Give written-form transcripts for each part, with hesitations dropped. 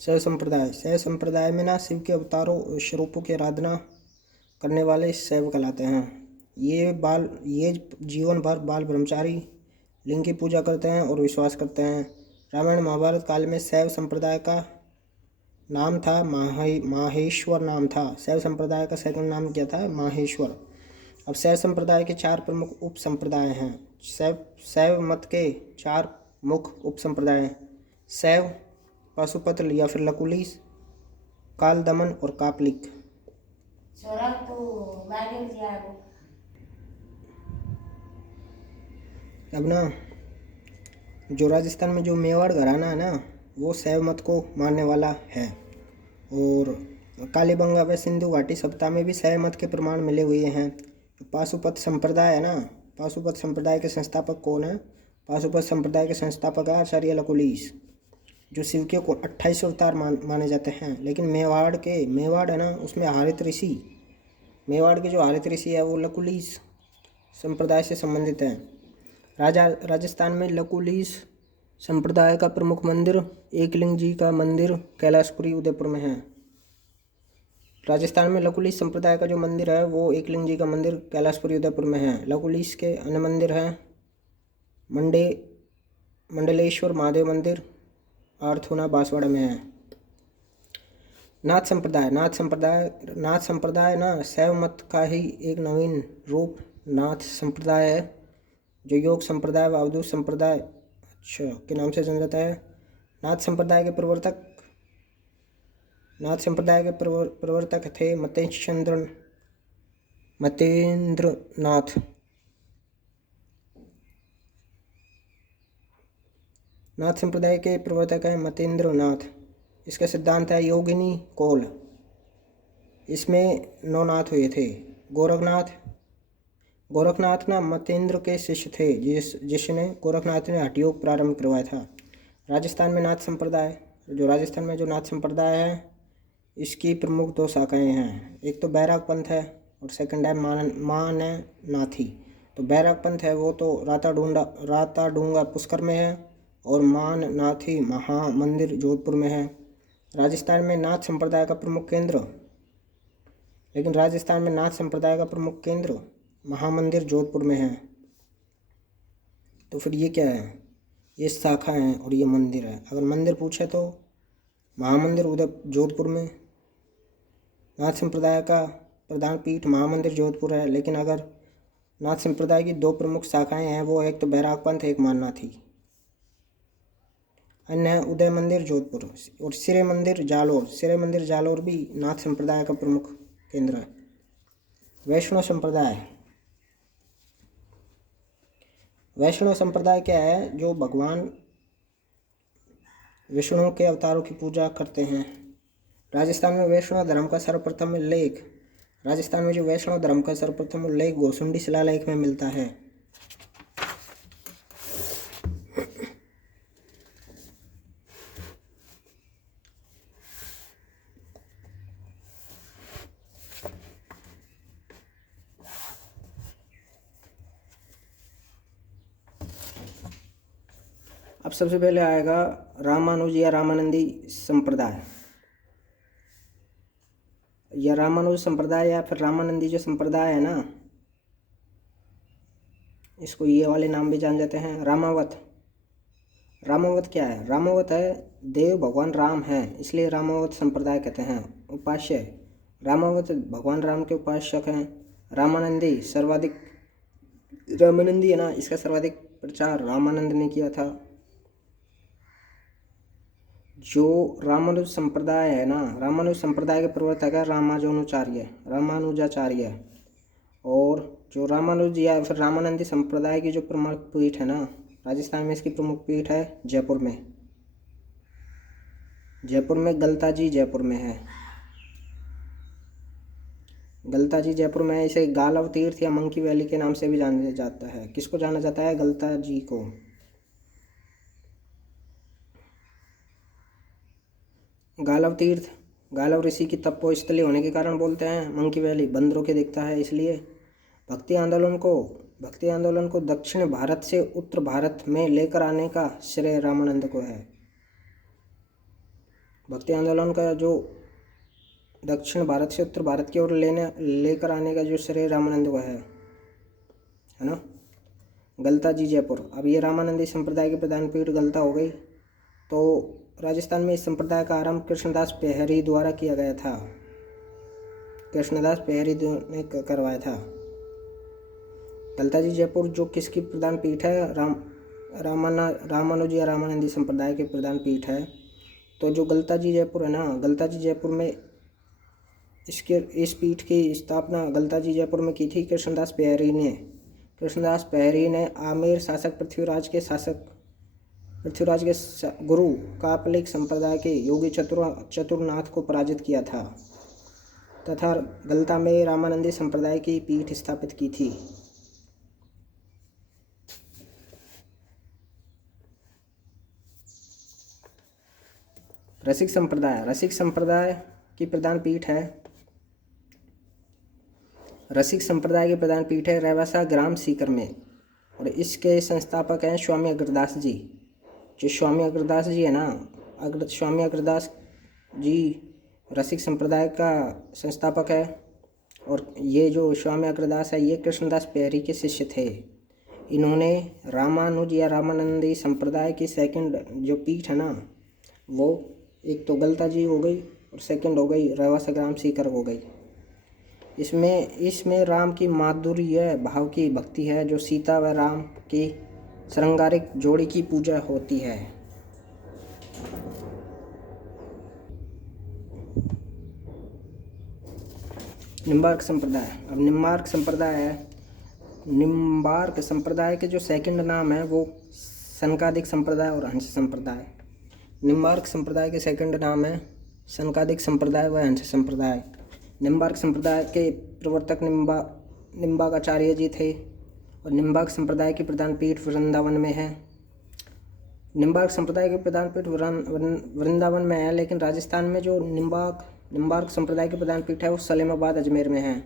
शैव संप्रदाय में ना शिव के अवतारों स्वरूपों की आराधना करने वाले शैव कहलाते हैं। ये जीवन भर बाल ब्रह्मचारी लिंग की पूजा करते हैं और विश्वास करते हैं। रामायण महाभारत काल में शैव संप्रदाय का नाम था माहेश्वर नाम था। शैव संप्रदाय का सेकंड नाम क्या था? माहेश्वर। अब शैव संप्रदाय के 4 प्रमुख उप संप्रदाय हैं। शैव मत के 4 मुख्य उप संप्रदाय हैं। शैव, पाशुपत या फिर लकुलिश, कालदमन और कापलिक। अब ना जो राजस्थान में जो मेवाड़ घराना है ना, वो शैव मत को मानने वाला है। और कालीबंगा व सिंधु घाटी सभ्यता में भी शैव मत के प्रमाण मिले हुए हैं। पाशुपत संप्रदाय है ना, पाशुपत संप्रदाय के संस्थापक कौन है? पाशुपत संप्रदाय के संस्थापक है आचार्य लकुलिश, जो शिव के को 28 अवतार माने जाते हैं। लेकिन मेवाड़ है ना, उसमें हरित ऋषि, मेवाड़ के जो हरित ऋषि है वो लकुलिश संप्रदाय से संबंधित है। राजस्थान में लकुलिश संप्रदाय का प्रमुख मंदिर एकलिंग जी का मंदिर कैलाशपुरी उदयपुर में है। राजस्थान में लकुलिश संप्रदाय का जो मंदिर है वो एकलिंग जी का मंदिर कैलाशपुरी उदयपुर में है। लकुलिश के अन्य मंदिर हैं मंडलेश्वर महादेव मंदिर आर्थूना बांसवाड़ा में है। नाथ संप्रदाय ना शैव मत का ही एक नवीन रूप नाथ संप्रदाय है, जो योग संप्रदाय व अवधूत संप्रदाय के नाम से जाना जाता है। नाथ संप्रदाय के प्रवर्तक थे मतेंद्र नाथ। नाथ संप्रदाय के प्रवर्तक हैं मतेंद्र नाथ। इसका सिद्धांत है योगिनी कौल। इसमें 9 नाथ हुए थे। गोरखनाथ ना मतेंद्र के शिष्य थे, जिसने गोरखनाथ ने हठ योग प्रारंभ करवाया था। राजस्थान में जो नाथ संप्रदाय है इसकी प्रमुख 2 शाखाएं हैं। एक तो बैराग पंथ है और सेकंड है मान नाथी। तो बैराग पंथ है वो तो राता डूंगा पुष्कर में है और मान नाथी महा मंदिर जोधपुर में है। राजस्थान में नाथ संप्रदाय का प्रमुख केंद्र महामंदिर जोधपुर में है। तो फिर ये क्या है? ये शाखा है और ये मंदिर है। अगर मंदिर पूछे तो महामंदिर जोधपुर में, नाथ संप्रदाय का प्रधान पीठ महामंदिर जोधपुर है। लेकिन अगर नाथ संप्रदाय की 2 प्रमुख शाखाएं हैं, वो एक तो बैराग पंथ, एक माननाथी। अन्य है उदय मंदिर जोधपुर और सिरे मंदिर जालोर भी नाथ संप्रदाय का प्रमुख केंद्र है। वैष्णव संप्रदाय क्या है? जो भगवान विष्णु के अवतारों की पूजा करते हैं। राजस्थान में जो वैष्णव धर्म का सर्वप्रथम उल्लेख गोसुंडी शिलालेख में मिलता है। अब सबसे पहले आएगा रामानुज या रामानंदी संप्रदाय, या रामानुज संप्रदाय या फिर रामानंदी जो संप्रदाय है ना, इसको ये वाले नाम भी जान जाते हैं। रामावत क्या है? रामावत है देव भगवान राम है, इसलिए रामावत संप्रदाय कहते हैं। उपास्य रामावत भगवान राम के उपासक हैं। रामानंदी है ना, इसका सर्वाधिक प्रचार रामानंद ने किया था। जो रामानुज संप्रदाय है ना, रामानुज संप्रदाय के प्रवर्तक है रामानुजाचार्य। और जो रामानुज या फिर रामानंदी संप्रदाय की जो प्रमुख पीठ है ना, राजस्थान में इसकी प्रमुख पीठ है जयपुर में गलताजी जयपुर में है। इसे गालव तीर्थ या मंकी वैली के नाम से भी जाना जाता है। किसको जाना जाता है? गलताजी को। गालव ऋषि की तपोस्थली होने के कारण बोलते हैं। मंकी वैली बंदरों के दिखता है इसलिए। भक्ति आंदोलन को दक्षिण भारत से उत्तर भारत में लेकर आने का श्रेय रामानंद को है। भक्ति आंदोलन का जो दक्षिण भारत से उत्तर भारत की ओर लेकर आने का जो श्रेय रामानंद को है ना। गलता जी जयपुर, अब ये रामानंदी संप्रदाय की प्रधान पीठ गलता हो गई। तो राजस्थान में इस संप्रदाय का आरंभ कृष्णदास पेहरी द्वारा किया गया था। कृष्णदास पेहरी ने करवाया था। गलता जी जयपुर जो किसकी प्रधान पीठ है? रामानुज या रामानंदी संप्रदाय के प्रधान पीठ है। तो जो गलता जी जयपुर है ना, गलता जी जयपुर में इस पीठ की स्थापना गलता जी जयपुर में की थी कृष्णदास पेहरी ने। कृष्णदास पेहरी ने आमेर शासक पृथ्वीराज के गुरु कापलिक संप्रदाय के योगी चतुरनाथ को पराजित किया था तथा गलता में रामानंदी संप्रदाय की पीठ स्थापित की थी। रसिक संप्रदाय की प्रधान पीठ है। रसिक संप्रदाय की प्रधान पीठ है रेवासा ग्राम सीकर में, और इसके संस्थापक हैं स्वामी अग्रदास जी। जो स्वामी अग्रदास जी है ना, स्वामी अग्रदास जी रसिक संप्रदाय का संस्थापक है। और ये जो स्वामी अग्रदास है ये कृष्णदास पेहरी के शिष्य थे। इन्होंने रामानुज या रामानंदी संप्रदाय की सेकंड जो पीठ है ना, वो एक तो गलता जी हो गई और सेकंड हो गई रेवासा ग्राम सीकर हो गई। इसमें राम की माधुर्य भाव की भक्ति है, जो सीता व राम की श्रृंगारिक जोड़ी की पूजा होती है। निम्बार्क संप्रदाय, अब निम्बार्क संप्रदाय है। निम्बार्क संप्रदाय के जो सेकंड नाम है वो सनकादिक संप्रदाय और हंस संप्रदाय। निम्बार्क संप्रदाय के सेकंड नाम है सनकादिक संप्रदाय व हंस संप्रदाय। निम्बार्क संप्रदाय के प्रवर्तक निम्बार्काचार्य जी थे और निम्बार्क संप्रदाय की प्रधान पीठ वृंदावन में है। निम्बार्क संप्रदाय की प्रधान पीठ वृंदावन में है, लेकिन राजस्थान में जो निम्बार्क संप्रदाय की प्रधान पीठ है वो सलेमाबाद अजमेर में है।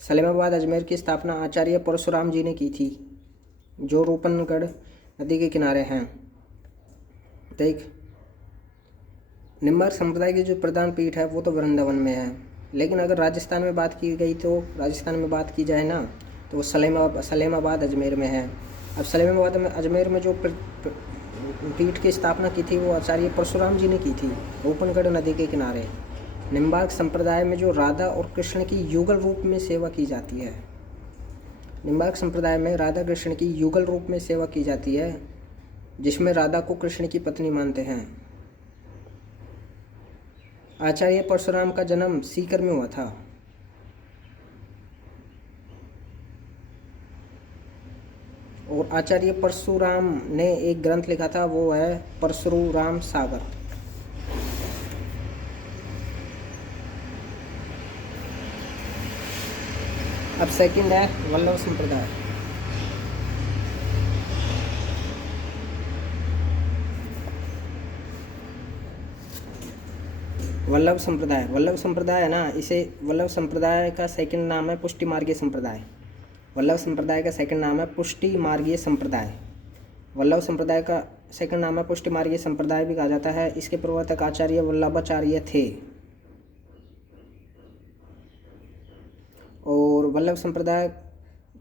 सलेमाबाद अजमेर की स्थापना आचार्य परशुराम जी ने की थी, जो रूपनगढ़ नदी के किनारे हैं। देख, निम्बार्क संप्रदाय की जो प्रधान पीठ है वो तो वृंदावन में है, लेकिन अगर राजस्थान में बात की गई तो राजस्थान में बात की जाए ना तो वो सलेमाबाद अजमेर में है। अब सलेमाबाद में अजमेर में जो पीठ की स्थापना की थी वो आचार्य परशुराम जी ने की थी, रूपनगढ़ नदी के किनारे। निम्बार्क संप्रदाय में जो राधा और कृष्ण की युगल रूप में सेवा की जाती है, निम्बार्क संप्रदाय में राधा कृष्ण की युगल रूप में सेवा की जाती है, जिसमें राधा को कृष्ण की पत्नी मानते हैं। आचार्य परशुराम का जन्म सीकर में हुआ था। और आचार्य परशुराम ने एक ग्रंथ लिखा था, वो है परशुराम सागर। अब सेकंड है वल्लभ संप्रदाय। वल्लभ संप्रदाय है ना, इसे वल्लभ संप्रदाय का सेकंड नाम है पुष्टि मार्गीय संप्रदाय। वल्लभ संप्रदाय का सेकंड नाम है पुष्टि मार्गीय संप्रदाय। वल्लभ संप्रदाय का सेकंड नाम है पुष्टि मार्गीय संप्रदाय भी कहा जाता है। इसके प्रवर्तक आचार्य वल्लभाचार्य थे। और वल्लभ संप्रदाय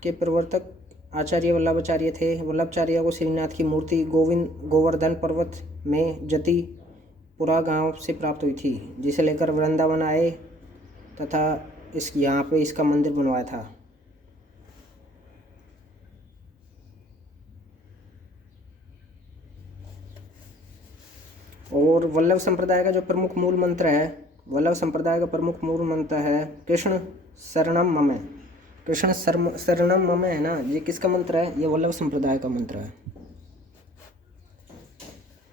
के प्रवर्तक आचार्य वल्लभाचार्य थे। वल्लभाचार्य को श्रीनाथ की मूर्ति गोवर्धन पर्वत में जतिपुरा गांव से प्राप्त हुई थी, जिसे लेकर वृंदावन आए तथा यहाँ पे इसका मंदिर बनवाया था। और वल्लभ संप्रदाय का जो प्रमुख मूल मंत्र है, वल्लभ संप्रदाय का प्रमुख मूल मंत्र है कृष्ण शरणम मम। कृष्ण शरणम मम है ना, ये किसका मंत्र है? ये वल्लभ संप्रदाय का मंत्र है।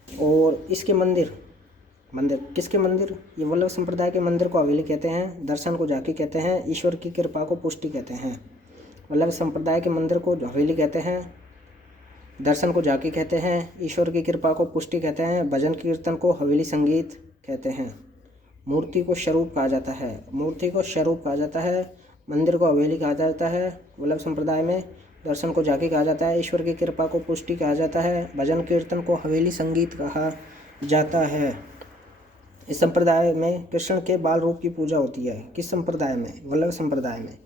और इसके मंदिर किसके मंदिर? ये वल्लभ संप्रदाय के मंदिर को हवेली कहते हैं, दर्शन को झांकी कहते हैं, ईश्वर की कृपा को पुष्टि कहते हैं। वल्लभ संप्रदाय के मंदिर को हवेली कहते हैं, दर्शन को झांकी कहते हैं, ईश्वर की कृपा को पुष्टि कहते हैं, भजन कीर्तन को हवेली संगीत कहते हैं। मूर्ति को स्वरूप कहा जाता है, मंदिर को हवेली कहा जाता है वल्लभ संप्रदाय में। दर्शन को झांकी कहा जाता है। ईश्वर की कृपा को पुष्टि कहा जाता है। भजन कीर्तन को हवेली संगीत कहा जाता है। इस संप्रदाय में कृष्ण के बाल रूप की पूजा होती है। किस संप्रदाय में? वल्लभ संप्रदाय में।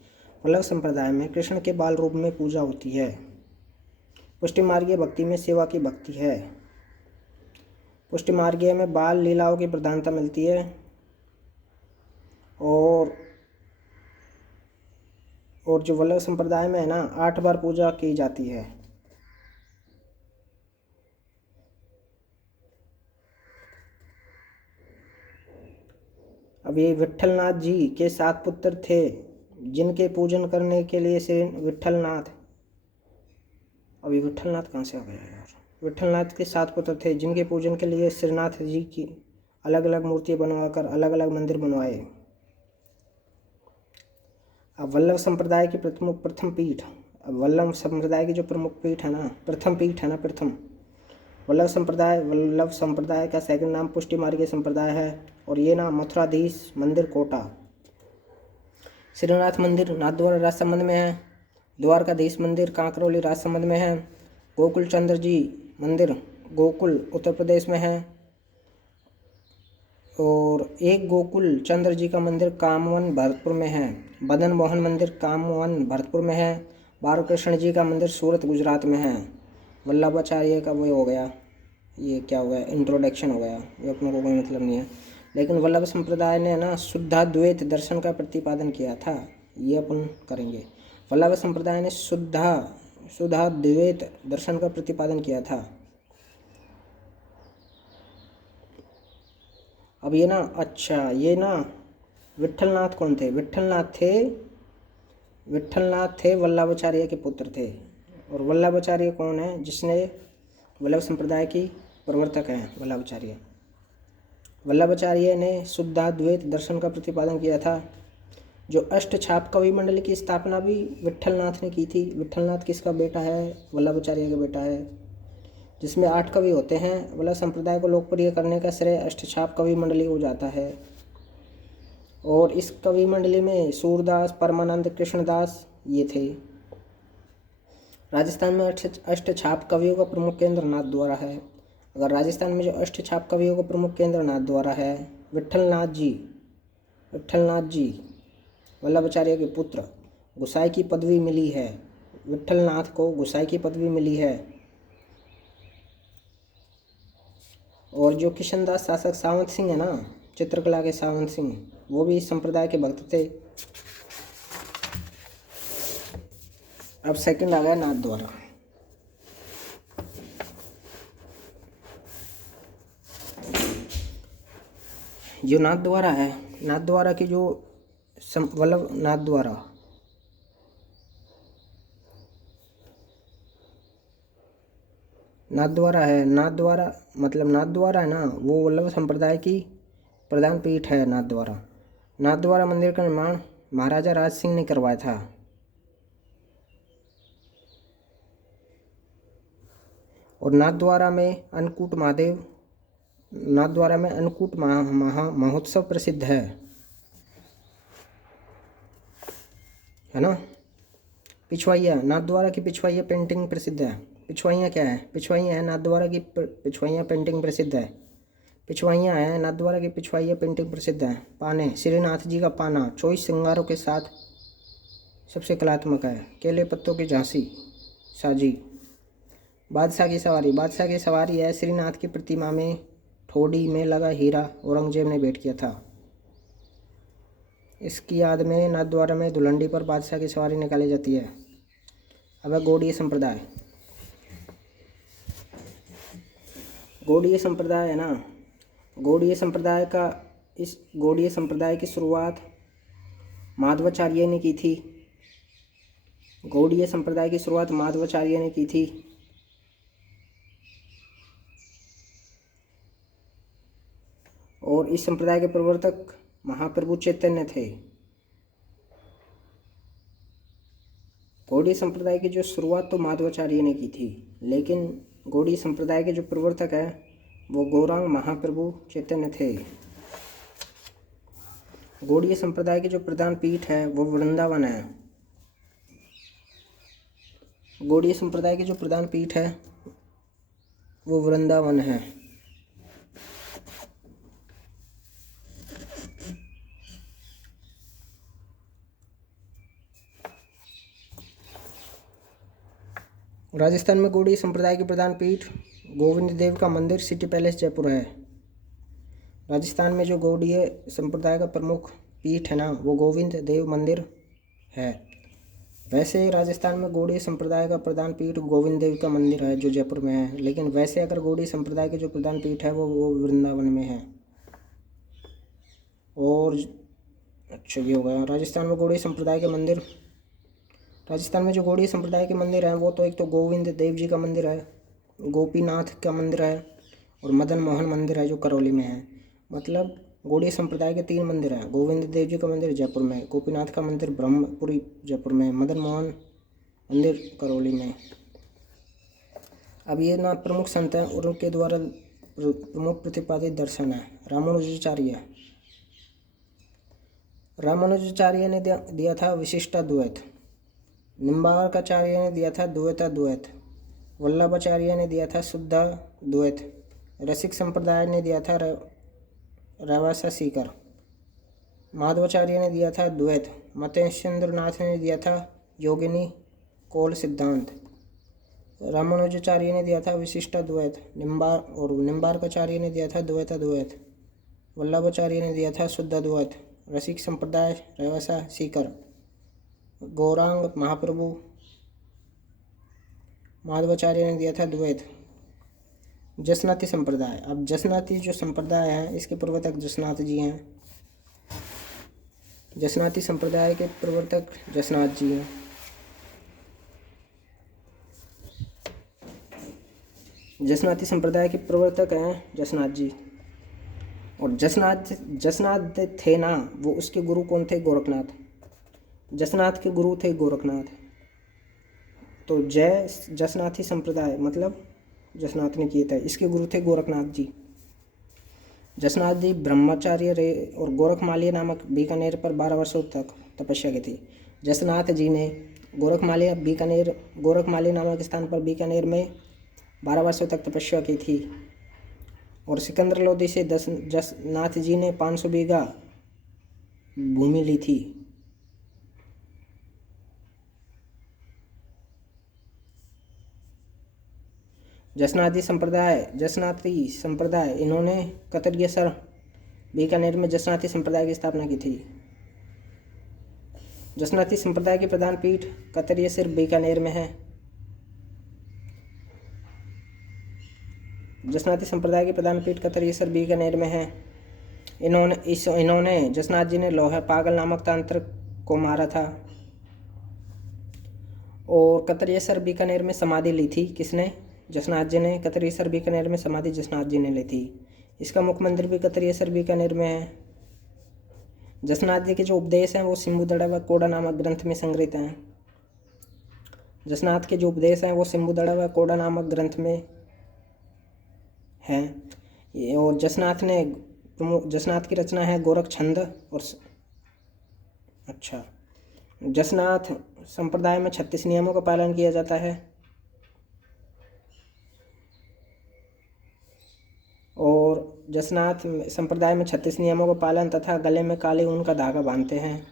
वल्लभ संप्रदाय में कृष्ण के बाल रूप में पूजा होती है। पुष्टि मार्गीय भक्ति में सेवा की भक्ति है। पुष्टि मार्गीय में बाल लीलाओं की प्रधानता मिलती है और जो वल्लभ संप्रदाय में है ना 8 बार पूजा की जाती है। अब ये विट्ठलनाथ जी के 7 पुत्र थे जिनके पूजन करने के लिए श्री विट्ठलनाथ, अभी विट्ठलनाथ कहाँ से आ गया यार? विट्ठलनाथ के 7 पुत्र थे जिनके पूजन के लिए श्रीनाथ जी की अलग अलग मूर्तियाँ बनवाकर अलग अलग मंदिर बनवाए। अब वल्लभ संप्रदाय की प्रथम पीठ, अब वल्लभ संप्रदाय की जो प्रमुख पीठ है ना, प्रथम पीठ है ना, प्रथम वल्लभ संप्रदाय का सेकंड नाम पुष्टि मार्गीय संप्रदाय है और ये ना मथुराधीश मंदिर कोटा, श्रीनाथ मंदिर नाथद्वारा राजसमंद में है, द्वारकाधीश मंदिर कांकरौली राजसमंद में है, गोकुल चंद्र जी मंदिर गोकुल उत्तर प्रदेश में है और एक गोकुल चंद्र जी का मंदिर कामवन भरतपुर में है, मदन मोहन मंदिर कामवन भरतपुर में है, बालकृष्ण जी का मंदिर सूरत गुजरात में है। वल्लभाचार्य का वो हो गया, ये क्या हो गया, इंट्रोडक्शन हो गया, ये अपने को कोई मतलब नहीं है। लेकिन वल्लभ संप्रदाय ने ना शुद्धाद्वैत दर्शन का प्रतिपादन किया था, ये अपन करेंगे। वल्लभ संप्रदाय ने शुद्धाद्वैत दर्शन का प्रतिपादन किया था। अब ये ना, अच्छा ये ना विट्ठलनाथ कौन थे? विट्ठलनाथ थे वल्लभाचार्य के पुत्र थे। और वल्लभाचार्य कौन है? जिसने वल्लभ संप्रदाय की प्रवर्तक हैं वल्लभाचार्य। वल्लभाचार्य ने शुद्धाद्वैत दर्शन का प्रतिपादन किया था। जो अष्टछाप कवि मंडली की स्थापना भी विट्ठलनाथ ने की थी। विट्ठलनाथ किसका बेटा है? वल्लभाचार्य का बेटा है, जिसमें 8 कवि होते हैं। वल्लभ संप्रदाय को लोकप्रिय करने का श्रेय अष्टछाप कवि मंडली को जाता है और इस कवि मंडली में सूरदास, परमानंद, कृष्णदास ये थे। राजस्थान में अष्टछाप कवियों का प्रमुख केंद्र नाथद्वारा है। अगर राजस्थान में जो अष्टछाप कवियों का प्रमुख केंद्र नाथद्वारा है, विट्ठलनाथ जी वल्लभाचार्य के पुत्र, गोसाई की पदवी मिली है। विट्ठलनाथ को गोसाई की पदवी मिली है। और जो किशनदास शासक सावंत सिंह है ना, चित्रकला के सावंत सिंह, वो भी इस संप्रदाय के भक्त थे। अब सेकंड आ गया नाथद्वारा। जो नाथद्वारा है, नाथद्वारा की जो वल्लभ नाथद्वारा है, नाथद्वारा मतलब नाथद्वारा है ना, वो वल्लभ संप्रदाय की प्रधान पीठ है। नाथद्वारा मंदिर का निर्माण महाराजा राज सिंह ने करवाया था। और नाथद्वारा में अन्नकूट महोत्सव प्रसिद्ध है ना। पिछवाइया, नाथद्वारा की पिछवाइया पेंटिंग प्रसिद्ध है। पिछवाइयाँ क्या है? पिछवाइयाँ है नाथद्वारा की पिछवाइयाँ पेंटिंग प्रसिद्ध है। पिछवाइयाँ है नाथद्वारा की पिछवाइयाँ पेंटिंग प्रसिद्ध है। पाने, श्रीनाथ जी का पाना 24 श्रृंगारों के साथ सबसे कलात्मक है। केले पत्तों की झांसी साजी। बादशाह की सवारी है। श्रीनाथ की प्रतिमा में ठोड़ी में लगा हीरा औरंगजेब ने भेंट किया था। इसकी याद में नाथद्वारा में धुलंडी पर बादशाह की सवारी निकाली जाती है। अब है गौड़ीय संप्रदाय। गौड़ीय संप्रदाय है ना, गौड़ीय संप्रदाय की शुरुआत माधवाचार्य ने की थी। गौड़ीय संप्रदाय की शुरुआत माधवाचार्य ने की थी। और इस संप्रदाय के प्रवर्तक महाप्रभु चैतन्य थे। गौड़ीय संप्रदाय की जो शुरुआत तो माधवाचार्य ने की थी, लेकिन गौड़ीय संप्रदाय के जो प्रवर्तक है वो गौरांग महाप्रभु चैतन्य थे। गौड़ीय संप्रदाय की जो प्रधान पीठ है वो वृंदावन है। गौड़ीय संप्रदाय की जो प्रधान पीठ है वो वृंदावन है। राजस्थान में गौड़ीय संप्रदाय की प्रधान पीठ गोविंद देव का मंदिर सिटी पैलेस जयपुर है। राजस्थान में जो गौड़ीय संप्रदाय का प्रमुख पीठ है ना वो गोविंद देव मंदिर है। वैसे राजस्थान में गौड़ीय संप्रदाय का प्रधान पीठ गोविंद देव का मंदिर है जो जयपुर में है, लेकिन वैसे अगर गौड़ीय संप्रदाय की जो प्रधान पीठ है वो वृंदावन में है। और अच्छा ये हो गया राजस्थान में गौड़ीय संप्रदाय के मंदिर। राजस्थान में जो गौड़ीय संप्रदाय के मंदिर हैं वो तो एक तो गोविंद देव जी का मंदिर है, गोपीनाथ का मंदिर है और मदन मोहन मंदिर है जो करौली में है। मतलब गौड़ीय संप्रदाय के 3 मंदिर हैं। गोविंद देव जी का मंदिर जयपुर में, गोपीनाथ का मंदिर ब्रह्मपुरी जयपुर में, मदन मोहन मंदिर करौली में। अब ये ना प्रमुख संत हैं और उनके द्वारा प्रमुख प्रतिपादित दर्शन है। रामानुजाचार्य ने दिया था विशिष्टाद्वैत, निम्बार्काचार्य ने दिया था द्वैताद्वैत, वल्लभाचार्य ने दिया था शुद्धाद्वैत, रसिक संप्रदाय ने दिया था रवासा सीकर, माधवाचार्य ने दिया था द्वैत, मतेश्वरनाथ ने दिया था योगिनी कौल सिद्धांत, रामानुजाचार्य ने दिया था विशिष्टाद्वैत, निम्बार्काचार्य ने दिया था द्वैताद्वैत, वल्लभाचार्य ने दिया था शुद्धाद्वैत, रसिक संप्रदाय रवासा सीकर, गौरांग महाप्रभु माधवाचार्य ने दिया था द्वैत। जसनाती संप्रदाय, अब जसनाती जो संप्रदाय है इसके प्रवर्तक जसनाथ जी हैं। जसनाती संप्रदाय के प्रवर्तक जसनाथ जी हैं। जसनाती संप्रदाय के प्रवर्तक हैं जसनाथ जी। और जसनाथ थे ना वो उसके गुरु कौन थे? गोरखनाथ। जसनाथ के गुरु थे गोरखनाथ। तो जसनाथी संप्रदाय मतलब जसनाथ ने किए थे, इसके गुरु थे गोरखनाथ जी। जसनाथ जी ब्रह्मचार्य रहे और गोरखमालिया नामक बीकानेर पर 12 वर्षों तक तपस्या की थी। जसनाथ जी ने गोरखमालिया नामक स्थान पर बीकानेर में 12 वर्षों तक तपस्या की थी। और सिकंदर लोदी से जसनाथ जी ने 500 बीघा भूमि ली थी। जसनाती संप्रदाय इन्होंने कतरियसर बीकानेर में जसनाती संप्रदाय की स्थापना की थी। जसनाती संप्रदाय की प्रधान पीठ कतरियसर बीकानेर में है। जसनाती संप्रदाय की प्रधान पीठ कतरियसर बीकानेर में है। इन्होंने जसनाथ जी ने लोहा पागल नामक तांत्रिक को मारा था। और कतरियसर बीकानेर में समाधि ली थी। किसने? जसनाथ जी ने। कतरियसर बीकानेर में समाधि जसनाथ जी ने ली थी। इसका मुख्य मंदिर भी कतरियसर बीकानेर में है। जसनाथ जी के जो उपदेश हैं वो सिम्बुदड़ा व कोड़ा नामक ग्रंथ में संग्रहित हैं। जसनाथ के जो उपदेश हैं वो सिम्बुदड़ा व कोड़ा नामक ग्रंथ में हैं। और जसनाथ की रचना है गोरख छंद। और जसनाथ संप्रदाय में 36 नियमों का पालन किया जाता है। और जसनाथ संप्रदाय में 36 नियमों का पालन तथा गले में काले ऊन का धागा बांधते हैं।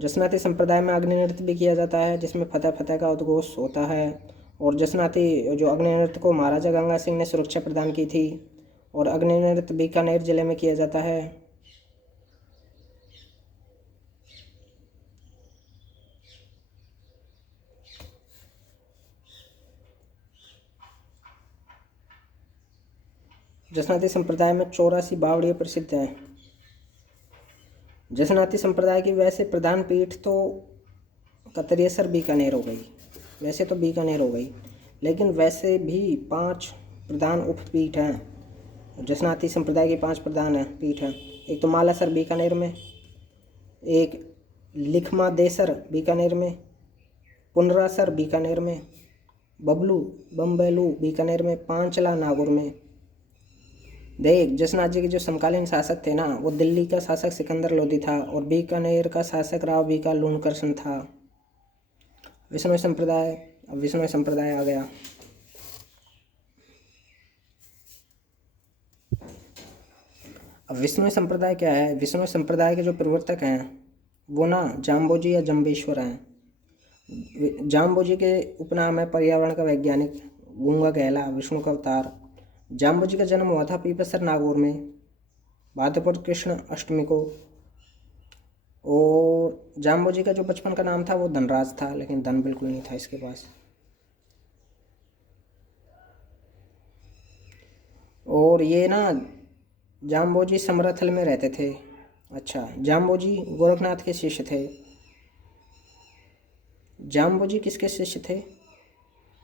जसनाती संप्रदाय में अग्नि नृत्य भी किया जाता है जिसमें फतेह फतेह का उद्घोष होता है। और जसनाती जो अग्नि नृत्य को महाराजा गंगा सिंह ने सुरक्षा प्रदान की थी। और अग्नि नृत्य बीकानेर जिले में किया जाता है। जसनाती संप्रदाय में 84 बावड़ियाँ प्रसिद्ध हैं। जसनाती संप्रदाय की वैसे प्रधान पीठ तो कतरियसर बीकानेर हो गई, लेकिन वैसे भी 5 प्रधान उपपीठ हैं। जसनाती संप्रदाय की 5 प्रधान पीठ हैं। एक तो मालासर बीकानेर में, एक लिखमादेसर बीकानेर में, पुनरासर बीकानेर में, बम्बेलू बीकानेर में, पांचला नागौर में। देख, जसनाथ जी के जो समकालीन शासक थे ना वो दिल्ली का शासक सिकंदर लोदी था और बीकानेर का शासक राव बीका लूणकरसन था। विष्णु संप्रदाय, अब विष्णु संप्रदाय आ गया। अब विष्णु संप्रदाय क्या है? विष्णु संप्रदाय के जो प्रवर्तक हैं वो ना जाम्बोजी या जम्बेश्वर हैं। जाम्बोजी के उपनाम है पर्यावरण का वैज्ञानिक, गूंगा गहला, विष्णु का अवतार। जाम्बोजी का जन्म हुआ था पीपसर नागौर में भाद्रपद कृष्ण अष्टमी को। और जाम्बोजी का जो बचपन का नाम था वो धनराज था, लेकिन धन बिल्कुल नहीं था इसके पास। और ये ना जाम्बोजी समरथल में रहते थे। अच्छा, जाम्बोजी गोरखनाथ के शिष्य थे। जाम्बोजी किसके शिष्य थे?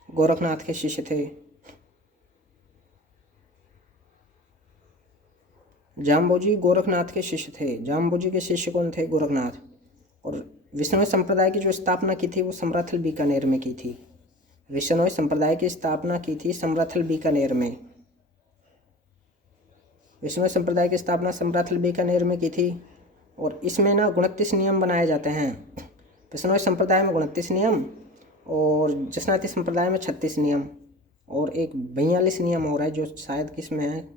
गोरखनाथ के शिष्य थे। जाम्बोजी गोरखनाथ के शिष्य थे। जाम्बोजी के शिष्य कौन थे? गोरखनाथ। और विष्णु संप्रदाय की जो स्थापना की थी वो समरथल बीकानेर में की थी। विष्णु संप्रदाय की स्थापना की थी समरथल बीकानेर में। विष्णु संप्रदाय की स्थापना समरथल बीकानेर में की थी। और इसमें ना 29 नियम बनाए जाते हैं। विष्णु संप्रदाय में 29 नियम और जसनाती संप्रदाय में 36 नियम और एक 42 नियम हो रहा है जो शायद किसमें है,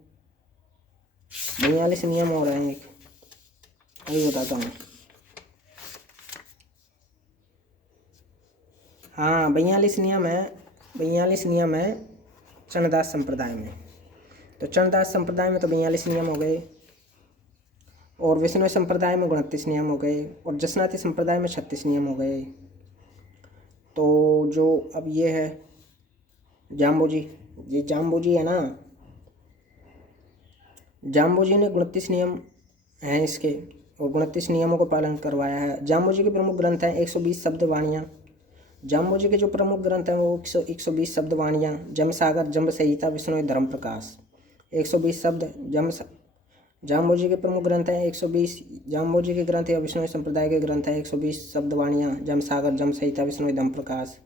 42 नियम हो रहे हैं। एक अभी बताता हूँ। हाँ, 42 नियम है। 42 नियम है चरणदास संप्रदाय में। तो चरणदास संप्रदाय में तो 42 नियम हो गए और विष्णु संप्रदाय में 29 नियम हो गए और जसनाती संप्रदाय में 36 नियम हो गए। तो जो अब ये है जाम्बोजी, ये जाम्बोजी है ना, जाम्बोजी ने 29 नियम हैं इसके और 29 नियमों को पालन करवाया है। जाम्बोजी के प्रमुख ग्रंथ हैं 120 शब्द वाणियाँ। जाम्बोजी के जो प्रमुख ग्रंथ हैं वो 120 शब्द वाणियाँ, जम सागर, जम्ब संहिता, विष्णु धर्म प्रकाश। 120 शब्द जाम्बोजी के प्रमुख ग्रंथ हैं 120। जाम्बोजी के ग्रंथ या विष्णु संप्रदाय के ग्रंथ हैं 120 शब्द वाणियाँ, जम सागर, जम संहिता, विष्णु धर्म प्रकाश।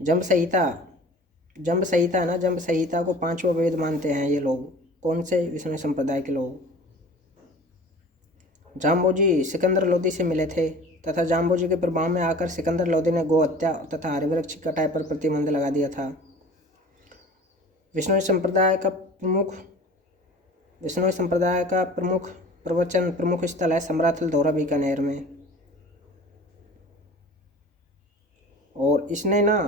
जम्ब संहिता है ना, जम्ब संहिता को 5वां वेद मानते हैं ये लोग। कौन से? विष्णु संप्रदाय के लोग। जाम्बोजी सिकंदर लोदी से मिले थे तथा जाम्बोजी के प्रभाव में आकर सिकंदर लोदी ने गो हत्या तथा हरिवृक्ष कटाई पर प्रतिबंध लगा दिया था। विष्णु संप्रदाय का प्रमुख स्थल है समराथल धौरा बीकानेर में। और इसने ना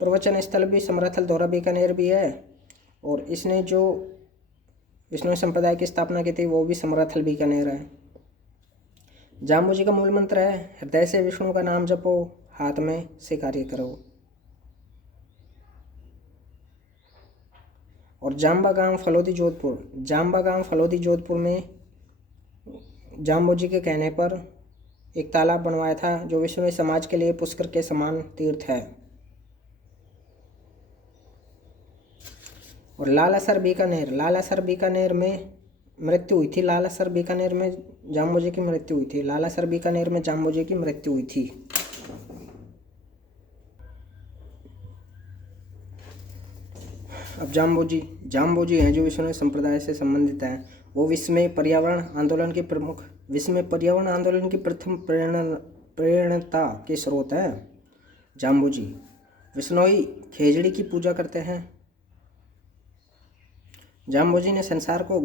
प्रवचन स्थल भी समराथल धौरा बीकानेर भी है और इसने जो विष्णु संप्रदाय की स्थापना की थी वो भी समराथल बीकानेर है। जाम्बोजी का मूल मंत्र है हृदय से विष्णु का नाम जपो, हाथ में से कार्य करो। और जाम्बा गांव फलोदी जोधपुर में जाम्बोजी के कहने पर एक तालाब बनवाया था जो विष्णु समाज के लिए पुष्कर के समान तीर्थ है। और लालासर बीकानेर में मृत्यु हुई थी। लालासर बीकानेर में जाम्बोजी की मृत्यु हुई थी। लालासर बीकानेर में जाम्बोजी की मृत्यु हुई थी। अब जाम्बोजी हैं जो विष्णु संप्रदाय से संबंधित हैं। वो विश्व में पर्यावरण आंदोलन की प्रथम प्रेरणता के स्रोत हैं। जाम्बोजी विष्णोई खेजड़ी की पूजा करते हैं। जाम्बोजी ने संसार को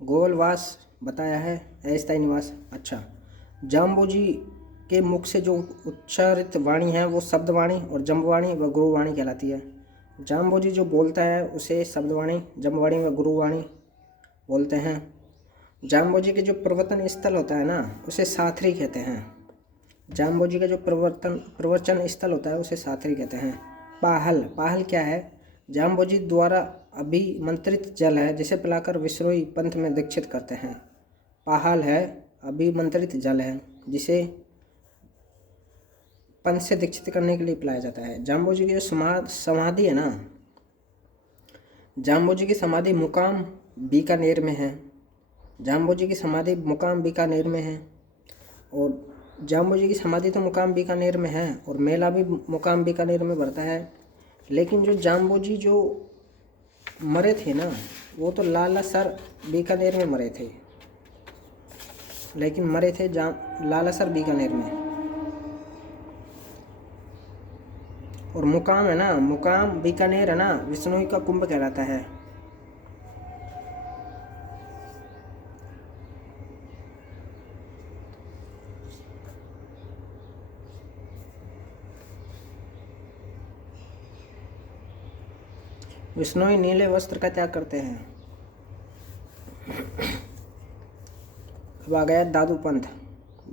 गोवलवास बताया है, अस्थायी निवास। अच्छा, जाम्बोजी के मुख से जो उच्चारित वाणी है वो शब्दवाणी और जम्बवाणी व गुरुवाणी कहलाती है। जाम्बोजी जो बोलता है उसे शब्दवाणी, जम्बवाणी व गुरुवाणी बोलते हैं। जाम्बोजी के जो प्रवचन स्थल होता है ना उसे साथरी कहते हैं। जाम्बोजी का जो प्रवचन स्थल होता है उसे साथरी कहते हैं। पाहल क्या है? जाम्बोजी द्वारा अभिमंत्रित जल है जिसे पिलाकर विश्रोई पंथ में दीक्षित करते हैं। पाहल है, अभिमंत्रित जल है जिसे पंथ से दीक्षित करने के लिए पिलाया जाता है। जाम्बोजी की जो समाधि है ना, जाम्बोजी की समाधि मुकाम बीकानेर में है। जाम्बोजी की समाधि मुकाम बीकानेर में है और जाम्बोजी की समाधि तो मुकाम बीकानेर में है और मेला भी मुकाम बीकानेर में भरता है। लेकिन जो जाम्बोजी जो मरे थे ना वो तो लालासर बीकानेर में मरे थे, लेकिन मरे थे लालासर बीकानेर में। और मुकाम है ना, मुकाम बीकानेर है ना, विश्नोई का कुंभ कहलाता है। विश्नोई नीले वस्त्र का त्याग करते हैं। अब आ गया दादू पंथ।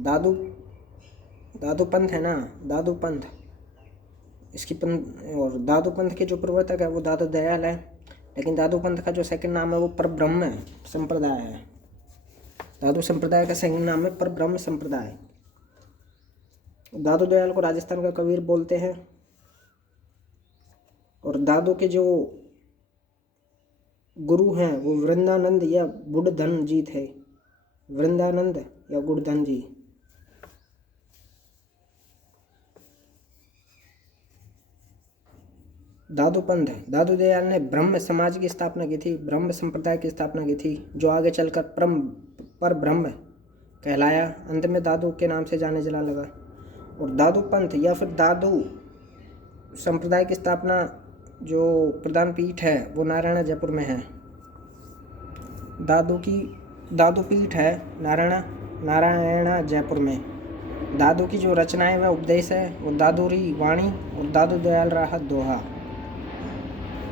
दादू दादू पंथ है ना, दादू पंथ, इसकी पंथ, और दादू पंथ के जो प्रवर्तक है वो दादू दयाल है, लेकिन दादू पंथ का जो सेकंड नाम है वो परब्रह्म संप्रदाय है। दादू संप्रदाय का सेकंड नाम है परब्रह्म संप्रदाय। दादू दयाल को राजस्थान का कबीर बोलते हैं। और दादू के जो गुरु हैं वो वृंदानंद या गुड़धन जी थे। वृंदानंद या गुड़धन जी। दादू पंथ, दादू दयाल ने ब्रह्म समाज की स्थापना की थी, ब्रह्म संप्रदाय की स्थापना की थी, जो आगे चलकर पर ब्रह्म कहलाया, अंत में दादू के नाम से जाने चला लगा। और दादू पंथ या फिर दादू संप्रदाय की स्थापना जो प्रधान पीठ है वो नारायण जयपुर में है। दादू पीठ है नारायणा जयपुर में। दादू की जो रचनाएं व उपदेश है वो दादूरी वाणी और दादू दयाल राहत दोहा।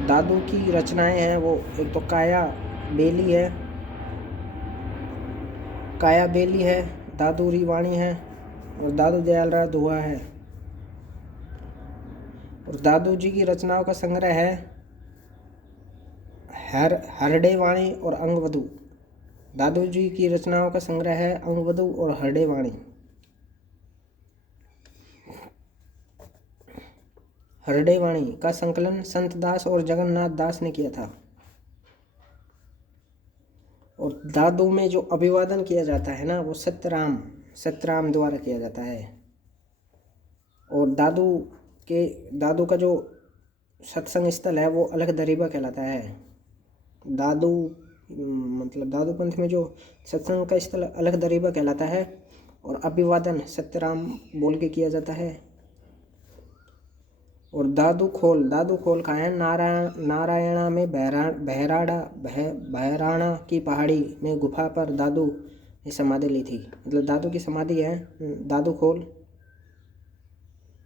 दादू की रचनाएं हैं वो एक तो काया बेली है, दादूरी वाणी है और दादू दयाल राहत दोहा है। और दादू जी की रचनाओं का संग्रह है हरडे वाणी और अंगवधु। दादू जी की रचनाओं का संग्रह है अंगवधु और हरडे वाणी। हरडे वाणी का संकलन संत दास और जगन्नाथ दास ने किया था। और दादू में जो अभिवादन किया जाता है ना वो सत्यराम द्वारा किया जाता है। और दादू का जो सत्संग स्थल है वो अलख दरीबा कहलाता है। दादू पंथ में जो सत्संग का स्थल अलख दरीबा कहलाता है और अभिवादन सत्यराम बोल के किया जाता है। और दादू खोल कहाँ है? नारायणा में बहराणा की पहाड़ी में गुफा पर दादू ने समाधि ली थी। मतलब दादू की समाधि है दादू खोल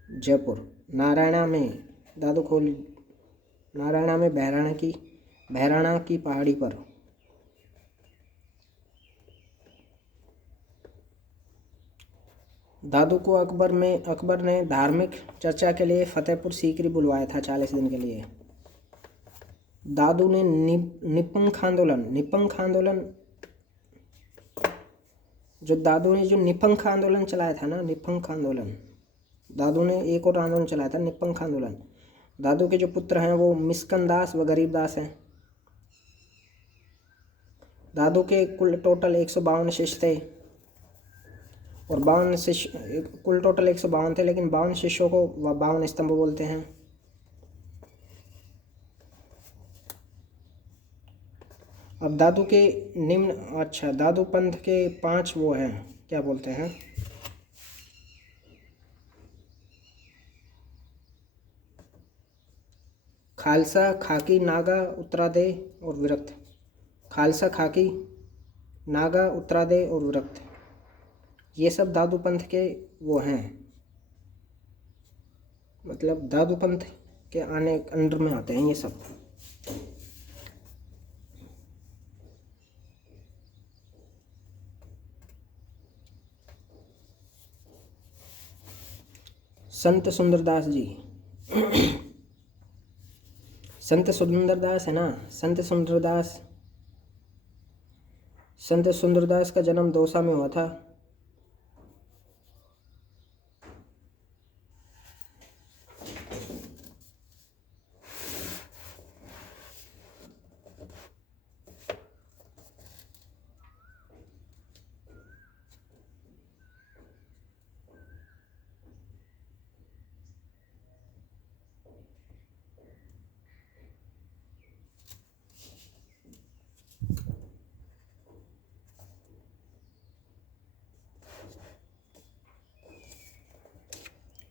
जयपुर। नारायणा में बहराणा की पहाड़ी पर। दादू को अकबर ने धार्मिक चर्चा के लिए फतेहपुर सीकरी बुलवाया था 40 दिन के लिए। दादू ने निपंख आंदोलन जो निपंख आंदोलन चलाया था ना, दादू ने एक और आंदोलन चलाया था, निपंख आंदोलन। दादू के जो पुत्र हैं वो मिस्कन दास व गरीब दास हैं। दादू के कुल टोटल 152 शिष्य थे और 52 शिष्य, कुल टोटल 152 थे, लेकिन 52 शिष्यों को 52 स्तंभ बोलते हैं। अब दादू के दादू पंथ के 5 वो हैं, क्या बोलते हैं, खालसा, खाकी, नागा, उत्तरादेय और विरक्त। खालसा, खाकी, नागा, उत्तरादेय और विरक्त, ये सब दादू पंथ के वो हैं, मतलब दादू पंथ के अंडर में आते हैं ये सब। संत सुंदरदास जी संत सुंदरदास है ना, संत सुंदरदास का जन्म दौसा में हुआ था।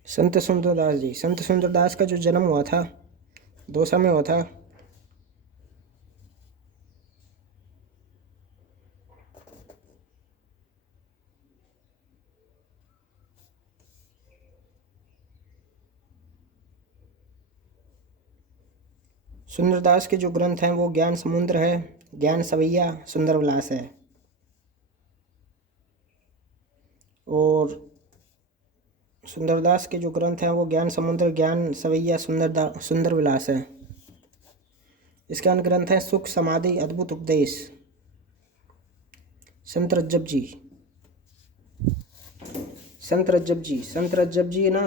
संत सुंदरदास जी। संत सुंदरदास का जो जन्म हुआ था दौसा में हुआ था। सुंदरदास के जो ग्रंथ हैं वो ज्ञान समुद्र है, ज्ञान सवैया, सुंदर विलास है। और सुंदरदास के जो ग्रंथ हैं वो ज्ञान समुद्र, ज्ञान सवैया, सुंदर विलास है। इसके अन्य ग्रंथ हैं सुख समाधि, अद्भुत उपदेश। संत रज्जब जी। संत रज्जब जी, संत रज्जब जी ना,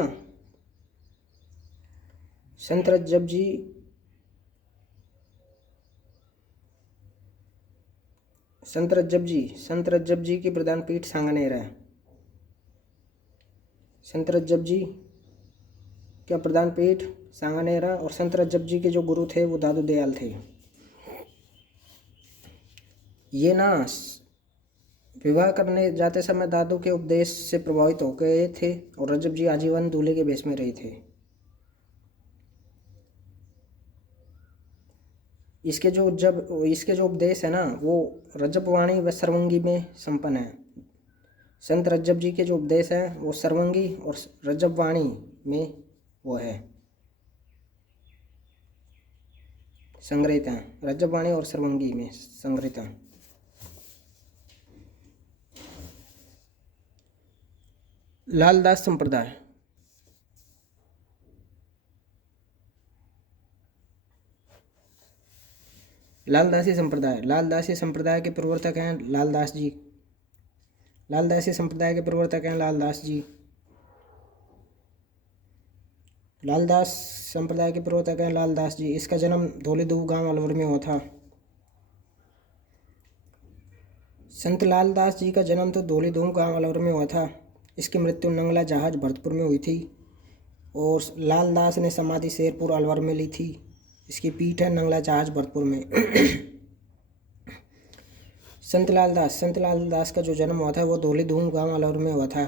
संत रज्जब जी संत रज्जब जी की प्रधान पीठ सांगानेर है। संत रज्जब जी का प्रधान पीठ सांगानेर है। और संत रज्जब जी के जो गुरु थे वो दादू दयाल थे। ये ना विवाह करने जाते समय दादू के उपदेश से प्रभावित हो गए थे और रज्जब जी आजीवन दूल्हे के भेष में रहे थे। इसके जो उपदेश है ना वो रज्जब वाणी व सर्वंगी में संपन्न है। संत रज्जब जी के जो उपदेश है वो सर्वंगी और रज्जब वाणी में वो है संग्रहित हैं। रज्जब वाणी और सर्वंगी में संग्रहित हैं। लालदास संप्रदाय। लालदासी संप्रदाय के प्रवर्तक हैं लालदास जी। लालदासी संप्रदाय के प्रवर्तक हैं लालदास जी। लालदास संप्रदाय के प्रवर्तक हैं लालदास जी। इसका जन्म धौलीधूप गांव अलवर में हुआ था। संत लालदास जी का जन्म तो धौलीधूप गांव अलवर में हुआ था। इसकी मृत्यु नंगला जहाज भरतपुर में हुई थी और लालदास ने समाधि शेरपुर अलवर में ली थी। इसकी पीठ है नंगला जहाज भरतपुर में। संत लालदास का जो जन्म हुआ था वो धौलीधूप गांव अलवर में हुआ था।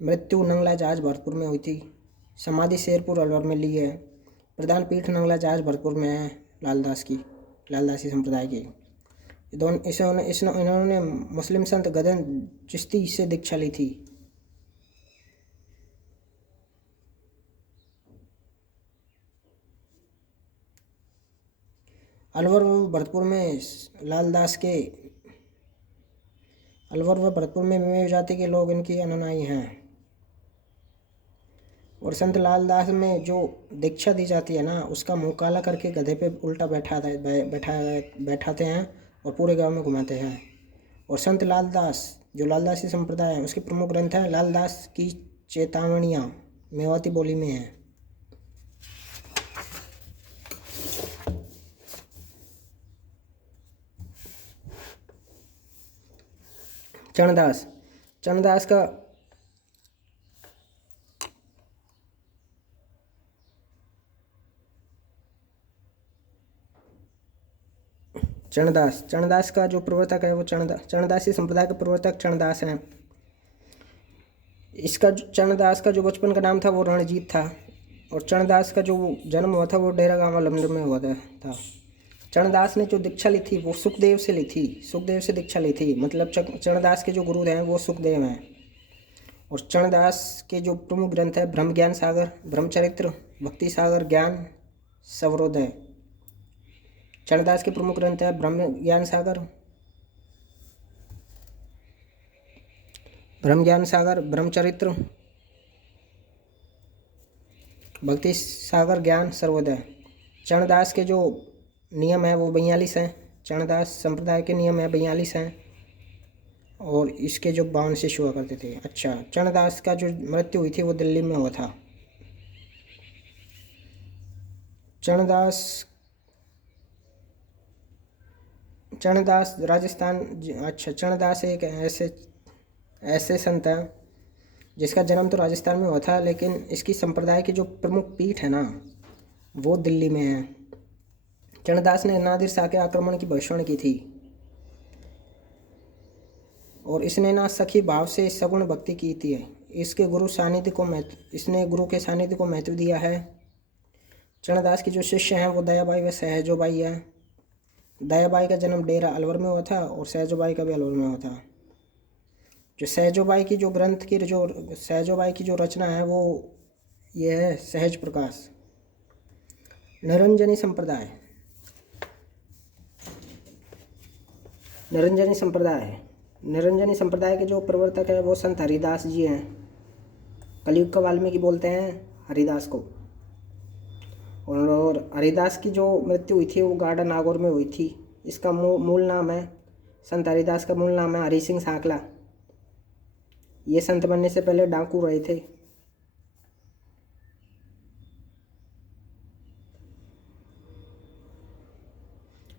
मृत्यु नंगला जहाज भरतपुर में हुई थी। समाधि शेरपुर अलवर में ली है। प्रधान पीठ नंगला जहाज भरतपुर में है लालदासी संप्रदाय की। इन्होंने मुस्लिम संत गदन चिश्ती से दीक्षा ली थी। अलवर व भरतपुर में मेव जाति के लोग इनकी अनुयायी हैं। और संत लालदास में जो दीक्षा दी जाती है ना उसका मुंह काला करके गधे पे उल्टा बैठाते हैं और पूरे गांव में घुमाते हैं। और संत लालदास जो लालदासी संप्रदाय है उसके प्रमुख ग्रंथ हैं लालदास की चेतावनियाँ, मेवाती बोली में है। चरणदास का जो प्रवर्तक है वो चरणदासी संप्रदाय के प्रवर्तक चरणदास हैं। चरणदास का जो बचपन का नाम था वो रणजीत था। और चरणदास का जो जन्म हुआ था वो डेरा गांव लंदन में हुआ था। चरणदास ने जो दीक्षा ली थी वो सुखदेव से दीक्षा ली थी। मतलब चरणदास के जो गुरु हैं वो सुखदेव हैं। और चरणदास के जो प्रमुख ग्रंथ है ब्रह्म ज्ञान सागर, ब्रह्मचरित्र, भक्ति सागर, ज्ञान सवरोदय। चरणदास के प्रमुख ग्रंथ है ब्रह्म ज्ञान सागर, ब्रह्मचरित्र, भक्ति सागर, ज्ञान सर्वोदय। चरणदास के जो नियम है वो 42 हैं। चरणदास संप्रदाय के नियम है 42 हैं। और इसके जो 52 शिष्य हुआ करते थे। अच्छा, चरणदास का जो मृत्यु हुई थी वो दिल्ली में हुआ था। चरणदास राजस्थान। अच्छा, चरणदास एक ऐसे संत हैं जिसका जन्म तो राजस्थान में हुआ था लेकिन इसकी संप्रदाय की जो प्रमुख पीठ है ना वो दिल्ली में है। चरणदास ने नादिर शाह के आक्रमण की भविष्यवाणी की थी और इसने ना सखी भाव से सगुण भक्ति की थी। इसके गुरु सानिध्य को महत्व, इसने गुरु के सानिध्य को महत्व दिया है। चरणदास के जो शिष्य हैं वो दयाबाई व सहजोबाई है। दयाबाई का जन्म डेरा अलवर में हुआ था और सहजोबाई का भी अलवर में हुआ था। जो सहजोबाई की जो ग्रंथ की जो सहजोबाई की जो रचना है वो ये है सहज प्रकाश। निरंजनी संप्रदाय, निरंजनी संप्रदाय, निरंजनी संप्रदाय के जो प्रवर्तक है वो संत हरिदास जी हैं। कलयुग का वाल्मीकि बोलते हैं हरिदास को। और हरिदास की जो मृत्यु हुई थी वो गार्डन नागौर में हुई थी। इसका मूल नाम है, संत हरिदास का मूल नाम है हरि सिंह साकला। ये संत बनने से पहले डाकू रहे थे।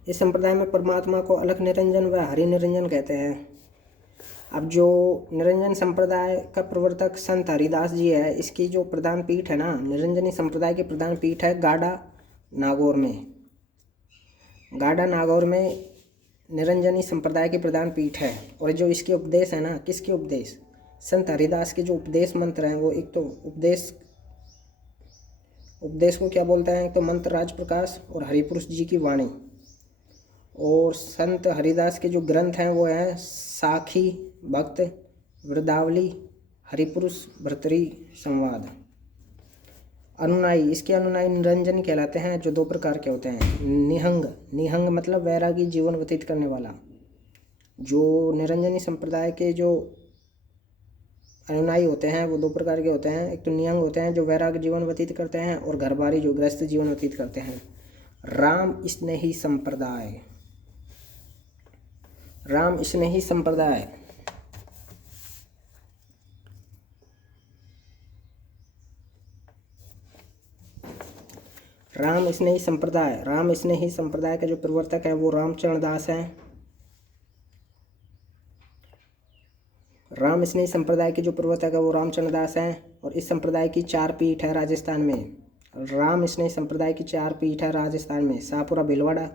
इस संप्रदाय में परमात्मा को अलख निरंजन व हरि निरंजन कहते हैं। अब जो निरंजन संप्रदाय का प्रवर्तक संत हरिदास जी है, इसकी जो प्रधान पीठ है ना, निरंजनी संप्रदाय की प्रधान पीठ है गाडा नागौर में। गाडा नागौर में निरंजनी संप्रदाय की प्रधान पीठ है। और जो इसके उपदेश है ना, किसके उपदेश, संत हरिदास के जो उपदेश मंत्र हैं वो एक तो उपदेश को क्या बोलते हैं, एक तो मंत्र राज प्रकाश और हरिपुरुष जी की वाणी। और संत हरिदास के जो ग्रंथ हैं वो हैं साखी, भक्त, वृदावली, हरिपुरुष, भर्तरी, संवाद। अनुनायी, इसके अनुनायी निरंजन कहलाते हैं, जो 2 प्रकार के होते हैं। निहंग, निहंग मतलब वैरागी जीवन व्यतीत करने वाला। जो निरंजनी संप्रदाय के जो अनुनायी होते हैं वो 2 प्रकार के होते हैं। एक तो निहंग होते हैं जो वैराग जीवन व्यतीत करते हैं, और घरबारी जो गृहस्थ जीवन व्यतीत करते हैं। राम स्नेही संप्रदाय, राम स्नेही संप्रदाय, राम स्नेही संप्रदाय, राम स्नेही संप्रदाय का जो प्रवर्तक है वो रामचरण दास हैं। राम स्नेही संप्रदाय के जो प्रवर्तक है वो रामचरण दास हैं। और इस संप्रदाय की 4 पीठ है राजस्थान में। राम स्नेही संप्रदाय की 4 पीठ है राजस्थान में। शाहपुरा भीलवाड़ा,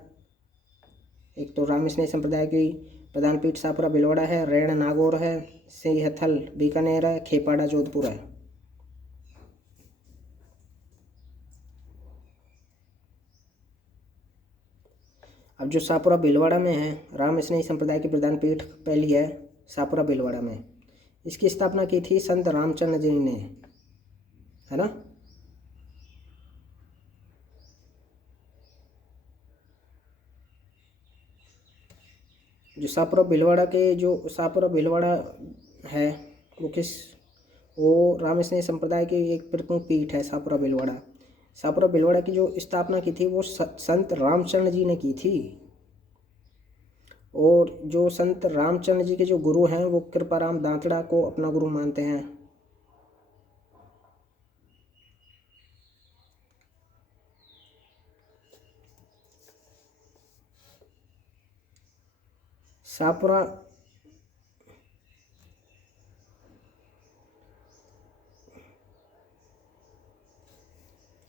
एक तो राम स्नेही संप्रदाय की प्रधान पीठ शाहपुरा भीलवाड़ा है। रैण नागौर है। सिंहथल बीकानेर है। खेपाड़ा जोधपुर है। अब जो शाहपुरा भीलवाड़ा में है, राम स्नेही संप्रदाय की प्रधान पीठ पहली है शाहपुरा भीलवाड़ा में। इसकी स्थापना की थी संत रामचंद्र जी ने, है ना। जो शाहपुरा भीलवाड़ा है वो राम स्नेही संप्रदाय की एक प्रमुख पीठ है। शाहपुरा भीलवाड़ा की जो स्थापना की थी वो संत रामचंद्र जी ने की थी। और जो संत रामचंद्र जी के जो गुरु हैं वो कृपाराम दांतड़ा को अपना गुरु मानते हैं।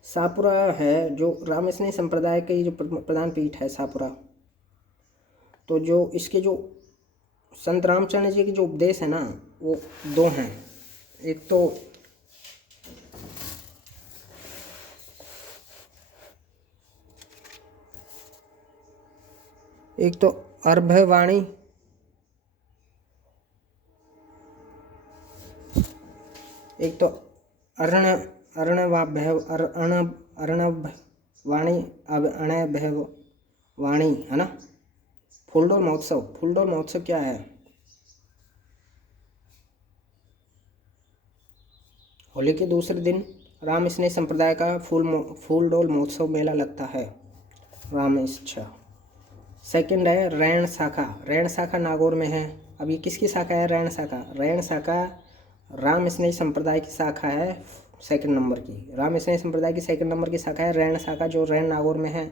शाहपुरा है जो राम स्नेही संप्रदाय की जो प्रधान पीठ है शाहपुरा। तो जो इसके जो संत रामचंद्र जी के जो उपदेश है ना वो 2 हैं। एक तो अर्भवाणी, एक तो अर्णवाणी, वाणी, है ना। फूलडोल महोत्सव क्या है? होली के दूसरे दिन राम स्नेही संप्रदाय का फूलडोल महोत्सव मेला लगता है। राम इच्छा। सेकंड है रैण शाखा नागौर में है। अब ये किसकी शाखा है? रैण शाखा राम स्नेही संप्रदाय की शाखा है। सेकंड नंबर की राम स्नेही संप्रदाय की सेकंड नंबर की शाखा है रैण शाखा, जो रैण नागौर में है।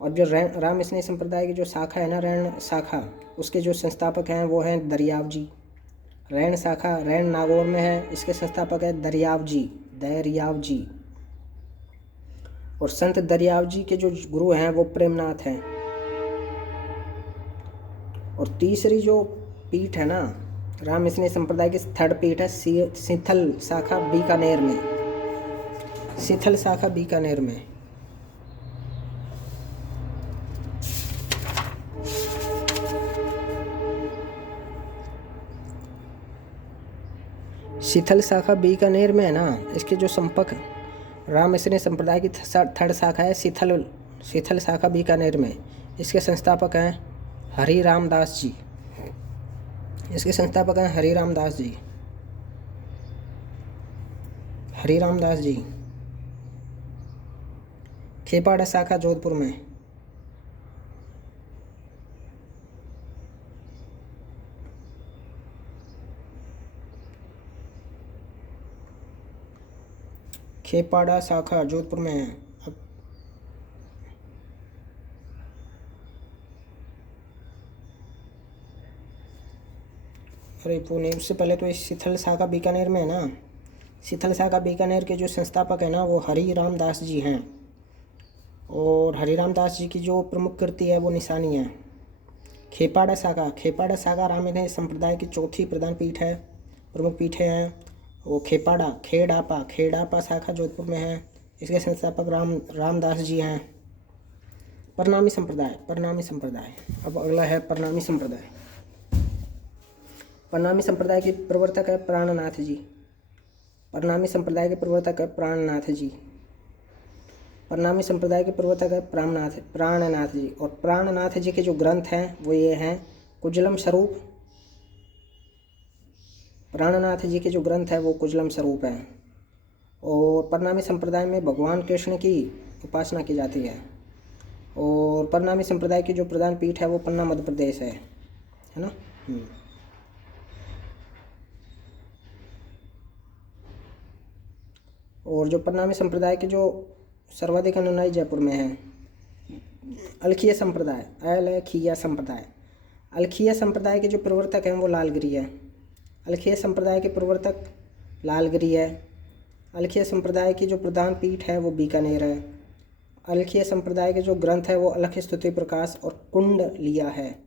और जो राम स्नेही संप्रदाय की जो शाखा है ना रैण शाखा, उसके जो संस्थापक हैं वो हैं दरियाव जी। रैण शाखा रैण नागौर में है, इसके संस्थापक है दरियाव जी। और संत दरियाव जी के जो गुरु हैं वो प्रेमनाथ हैं। और तीसरी जो पीठ है ना राम इसने संप्रदाय की थर्ड पीठ है शीतल शाखा बीकानेर में। शीतल शाखा बीकानेर में। शीतल शाखा बीकानेर में है ना। इसके जो संपर्क राम इसने संप्रदाय की थर्ड शाखा है शीतल शाखा बीकानेर में। इसके संस्थापक हैं हरि रामदास जी। इसके संस्थापक हैं हरि रामदास जी। हरि रामदास जी। खेपाड़ा शाखा जोधपुर में। खेपाड़ा शाखा जोधपुर में है। अरे पुणे, उससे पहले तो इस शीतल शाखा बीकानेर में है ना। शीतल शाखा बीकानेर के जो संस्थापक है ना वो हरि रामदास जी हैं। और हरि रामदास जी की जो प्रमुख कृति है वो निशानी है। खेपाड़ा शाखा राम संप्रदाय की चौथी प्रधान पीठ है, प्रमुख पीठें हैं। वो खेड़ापा शाखा जोधपुर में है। इसके संस्थापक रामदास जी हैं। परनामी संप्रदाय। अब अगला है परनामी संप्रदाय। परनामी संप्रदाय के प्रवर्तक है प्राणनाथ जी। परनामी संप्रदाय के प्रवर्तक है प्राणनाथ जी। परनामी संप्रदाय के प्रवर्तक है प्राणनाथ जी। और प्राणनाथ जी के जो ग्रंथ हैं वो ये हैं कुजलम स्वरूप। प्राणनाथ जी के जो ग्रंथ है वो कुजलम स्वरूप है। और परनामी संप्रदाय में भगवान कृष्ण की उपासना की जाती है। और परनामी संप्रदाय की जो प्रधान पीठ है वो पन्ना मध्य प्रदेश है ना। और जो परनामी संप्रदाय के जो सर्वाधिक अनुयायी जयपुर में है अलखिया संप्रदाय। अलखिया संप्रदाय के जो प्रवर्तक हैं वो लालगिरी है। अलखिया संप्रदाय के प्रवर्तक लालगिरी है। अलखिया संप्रदाय की जो प्रधान पीठ है वो बीकानेर है। अलखिया संप्रदाय के जो ग्रंथ है वो अलख स्तुति प्रकाश और कुंड लिया है।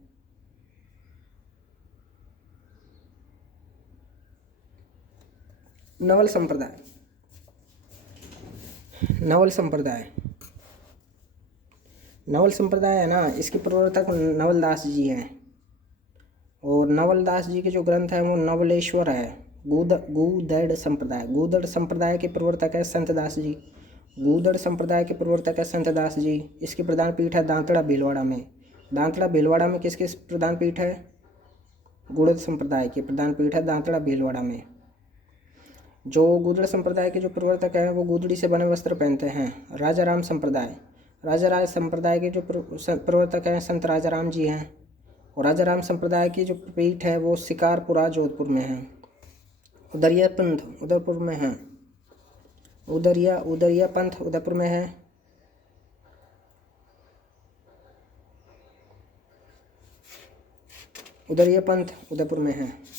नवल संप्रदाय है ना, इसके प्रवर्तक नवलदास जी हैं। और नवलदास जी के जो ग्रंथ हैं वो नवलेश्वर है। गूदड़ संप्रदाय के प्रवर्तक है संतदास जी। इसकी प्रधान पीठ है दांतड़ा भीलवाड़ा में। किसकी प्रधान पीठ है? गूदड़ संप्रदाय की प्रधान पीठ है दांतड़ा भीलवाड़ा में। जो गूदड़ संप्रदाय के जो प्रवर्तक हैं वो गूदड़ी से बने वस्त्र पहनते हैं। राजाराम संप्रदाय के जो प्रवर्तक हैं संत राजाराम जी हैं। और राजाराम संप्रदाय की जो पीठ है वो शिकारपुरा जोधपुर में है। उदरिया पंथ उदयपुर में है। उदरिया पंथ उदयपुर में है। उदरिया पंथ उदयपुर में है।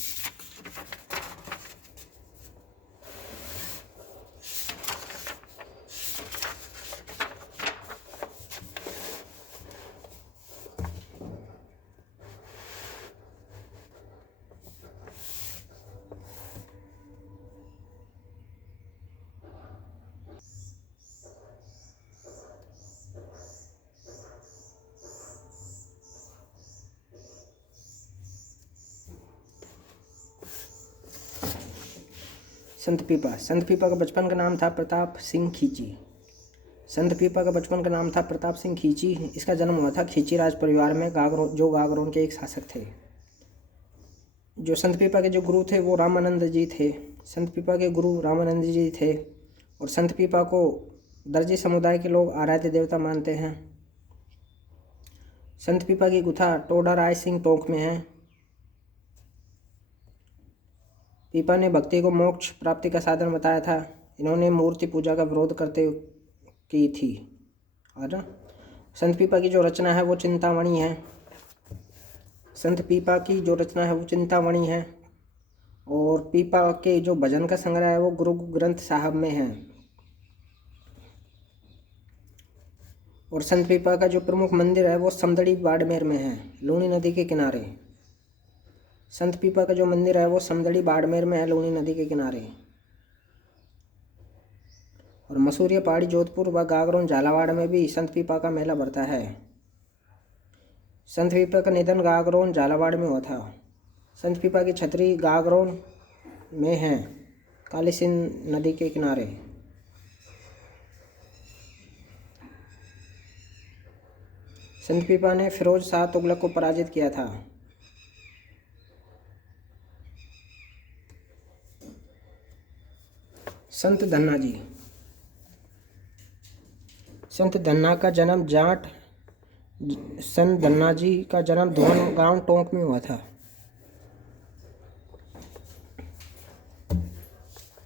संत पीपा का बचपन का नाम था प्रताप सिंह खींची। इसका जन्म हुआ था खींची राज परिवार में, गागरोन के एक शासक थे। जो संत पीपा के जो गुरु थे वो रामानंद जी थे। और संत पीपा को दर्जी समुदाय के लोग आराध्य देवता मानते हैं। संत पीपा की गुथा टोडा राय सिंह टोंक में है। पीपा ने भक्ति को मोक्ष प्राप्ति का साधन बताया था। इन्होंने मूर्ति पूजा का विरोध करते की थी। और संत पीपा की जो रचना है वो चिंतामणि है। और पीपा के जो भजन का संग्रह है वो गुरु ग्रंथ साहब में है। और संत पीपा का जो प्रमुख मंदिर है वो समदड़ी बाड़मेर में है, लूणी नदी के किनारे। संत पीपा का जो मंदिर है वो समदड़ी बाड़मेर में है, लूनी नदी के किनारे। और मसूरिया पहाड़ी जोधपुर व गागरोन झालावाड़ में भी संत पीपा का मेला भरता है। संत पीपा का निधन गागरोन झालावाड़ में हुआ था। संत पीपा की छतरी गागरोन में है, काली सिंध नदी के किनारे। संत पीपा ने फिरोज शाह तुगलक को पराजित किया था। संत धन्ना जी। संत धन्ना का जन्म संत धन्ना जी का जन्म धोन गांव टोंक में हुआ था।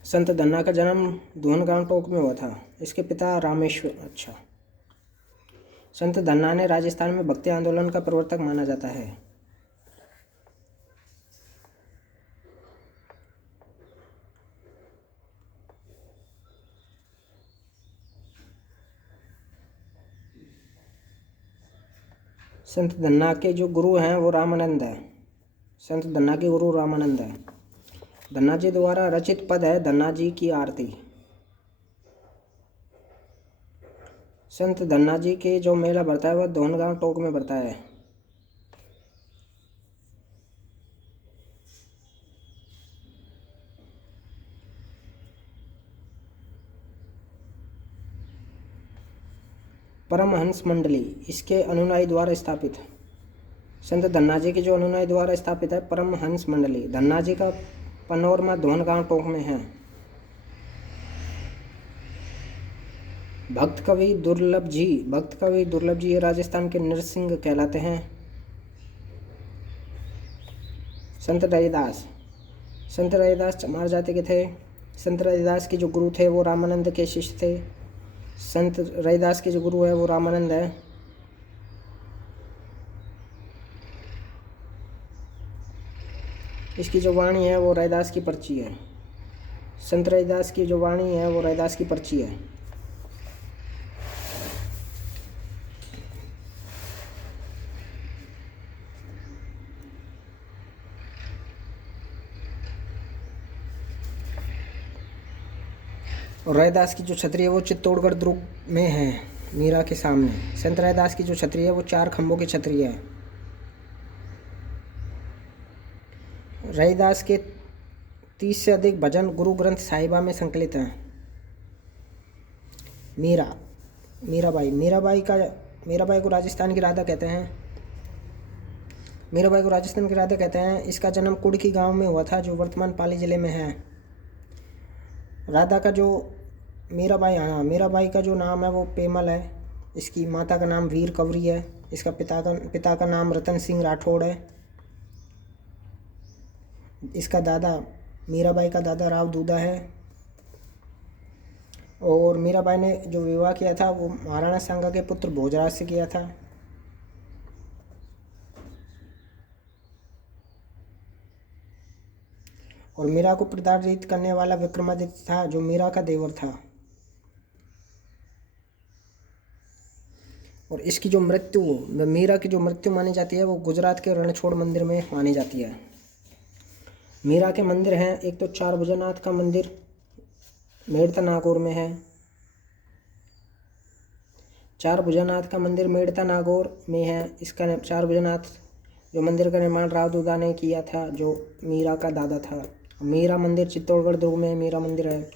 संत धन्ना का जन्म धोन गांव टोंक में हुआ था। इसके पिता रामेश्वर। अच्छा। संत धन्ना ने राजस्थान में भक्ति आंदोलन का प्रवर्तक माना जाता है। संत धन्ना के जो गुरु हैं वो रामानंद है। संत धन्ना के गुरु रामानंद है। धन्ना जी द्वारा रचित पद है धन्ना जी की आरती। संत धन्ना जी के जो मेला भरता है वह धोनगांव टोक में भरता है। परमहंस मंडली इसके अनुयायी द्वारा स्थापित। संत धन्ना जी के जो अनुयायी द्वारा स्थापित है परमहंस मंडली। धन्ना जी का पनोरमा धोनगांव टोक में है। भक्त कवि दुर्लभ जी ये राजस्थान के नरसिंह कहलाते हैं। संत रविदास चमार जाति के थे। संत रविदास के जो गुरु थे वो रामानंद के शिष्य थे। संत रविदास के जो गुरु है वो रामानंद है। इसकी जो वाणी है वो रविदास की पर्ची है। संत रविदास की जो वाणी है वो रविदास की पर्ची है। और रविदास की जो छतरी है वो चित्तौड़गढ़ दुर्ग में है, मीरा के सामने। संत रविदास की जो छतरी है वो 4 खंभों की छतरी है। रविदास के 30 से अधिक भजन गुरु ग्रंथ साहिबा में संकलित हैं। मीराबाई को राजस्थान की राधा कहते हैं। इसका जन्म कुड़की गांव में हुआ था जो वर्तमान पाली जिले में है। राधा का जो मीराबाई का जो नाम है वो पेमल है। इसकी माता का नाम वीर कंवरी है। इसका पिता का नाम रतन सिंह राठौड़ है। इसका मीराबाई का दादा राव दूधा है। और मीराबाई ने जो विवाह किया था वो महाराणा सांगा के पुत्र भोजराज से किया था। और मीरा को प्रताड़ित करने वाला विक्रमादित्य था जो मीरा का देवर था। और इसकी जो मीरा की जो मृत्यु मानी जाती है वो गुजरात के रणछोड़ मंदिर में मानी जाती है। मीरा के मंदिर हैं, एक तो 4 भुजनाथ का मंदिर मेड़ता नागौर में है। 4 भुजनाथ का मंदिर मेड़ता नागौर में है। इसका 4 भुजनाथ जो मंदिर का निर्माण राव दूधा ने किया था जो मीरा का दादा था। मीरा मंदिर चित्तौड़गढ़ दुर्ग में मीरा मंदिर है।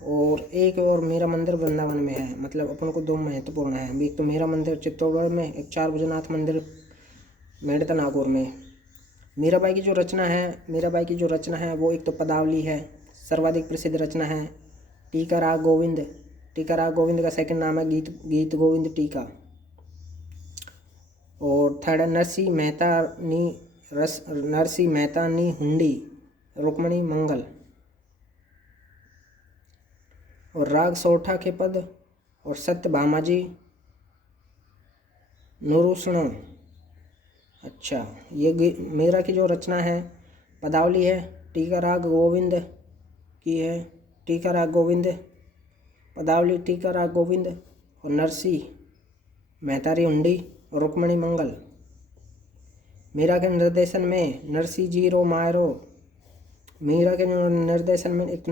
और एक और मीरा मंदिर वृंदावन में है। मतलब अपन को 2 महत्वपूर्ण है, एक तो मीरा मंदिर चित्तौड़गढ़ में, एक 4 भुजनाथ मंदिर मेड़ता नागौर में। मीराबाई की जो रचना है वो एक तो पदावली है, सर्वाधिक प्रसिद्ध रचना है। टीका राग गोविंद का सेकंड नाम है गीत गोविंद टीका। और थर्ड है नरसिंह मेहता नी हुंडी रुक्मणी मंगल। और राग सोठा के पद और सत्य भामाजी नुरुषणो। अच्छा, ये मीरा की जो रचना है पदावली है, टीका राग गोविंद की है। टीका राग गोविंद पदावली, टीका राग गोविंद और नरसिंह मेहतारी हुंडी और रुक्मणी मंगल। मीरा के निर्देशन में नरसिंह मायरो, मीरा के निर्देशन में एक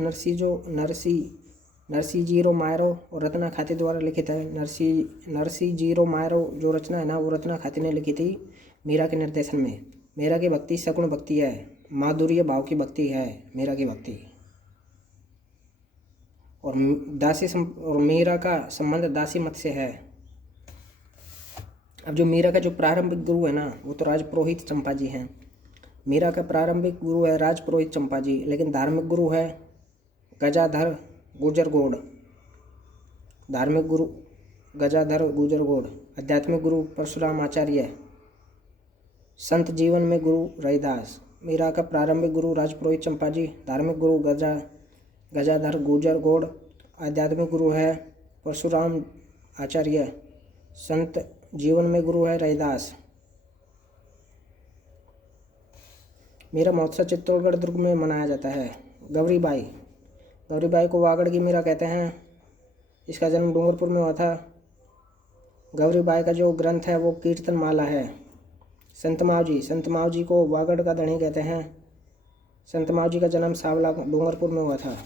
नरसिंह मायरो और रत्ना खाती द्वारा लिखित है। नरसिंह मायरो जो रचना है ना, वो रत्ना खाती ने लिखी थी मीरा के निर्देशन में। मीरा की भक्ति सगुण भक्ति है, माधुर्य भाव की भक्ति है मीरा की भक्ति। और मीरा का संबंध दासी मत से है। अब जो मीरा का जो प्रारंभिक गुरु है ना, वो तो राजपुरोहित चंपा जी हैं। मीरा का प्रारंभिक गुरु है राजपुरोहित चंपा जी, लेकिन धार्मिक गुरु है गजाधर गुजरगोड़। धार्मिक गुरु गजाधर गुजरगोड़, आध्यात्मिक गुरु परशुराम आचार्य, संत जीवन में गुरु रविदास। मीरा का प्रारंभिक गुरु राजपुरोहित चंपा जी, धार्मिक गुरु गजाधर गुजरगोड़, आध्यात्मिक गुरु है परशुराम आचार्य, संत जीवन में गुरु है रविदास। मीरा महोत्सव चित्तौड़गढ़ दुर्ग में मनाया जाता है। गौरीबाई को वागड़ की मीरा कहते हैं। इसका जन्म डूंगरपुर में हुआ था। गौरीबाई का जो ग्रंथ है वो कीर्तन माला है। संत माव जी को वागड़ का धनी कहते हैं। संत माव जी का जन्म सावला डूंगरपुर में हुआ था।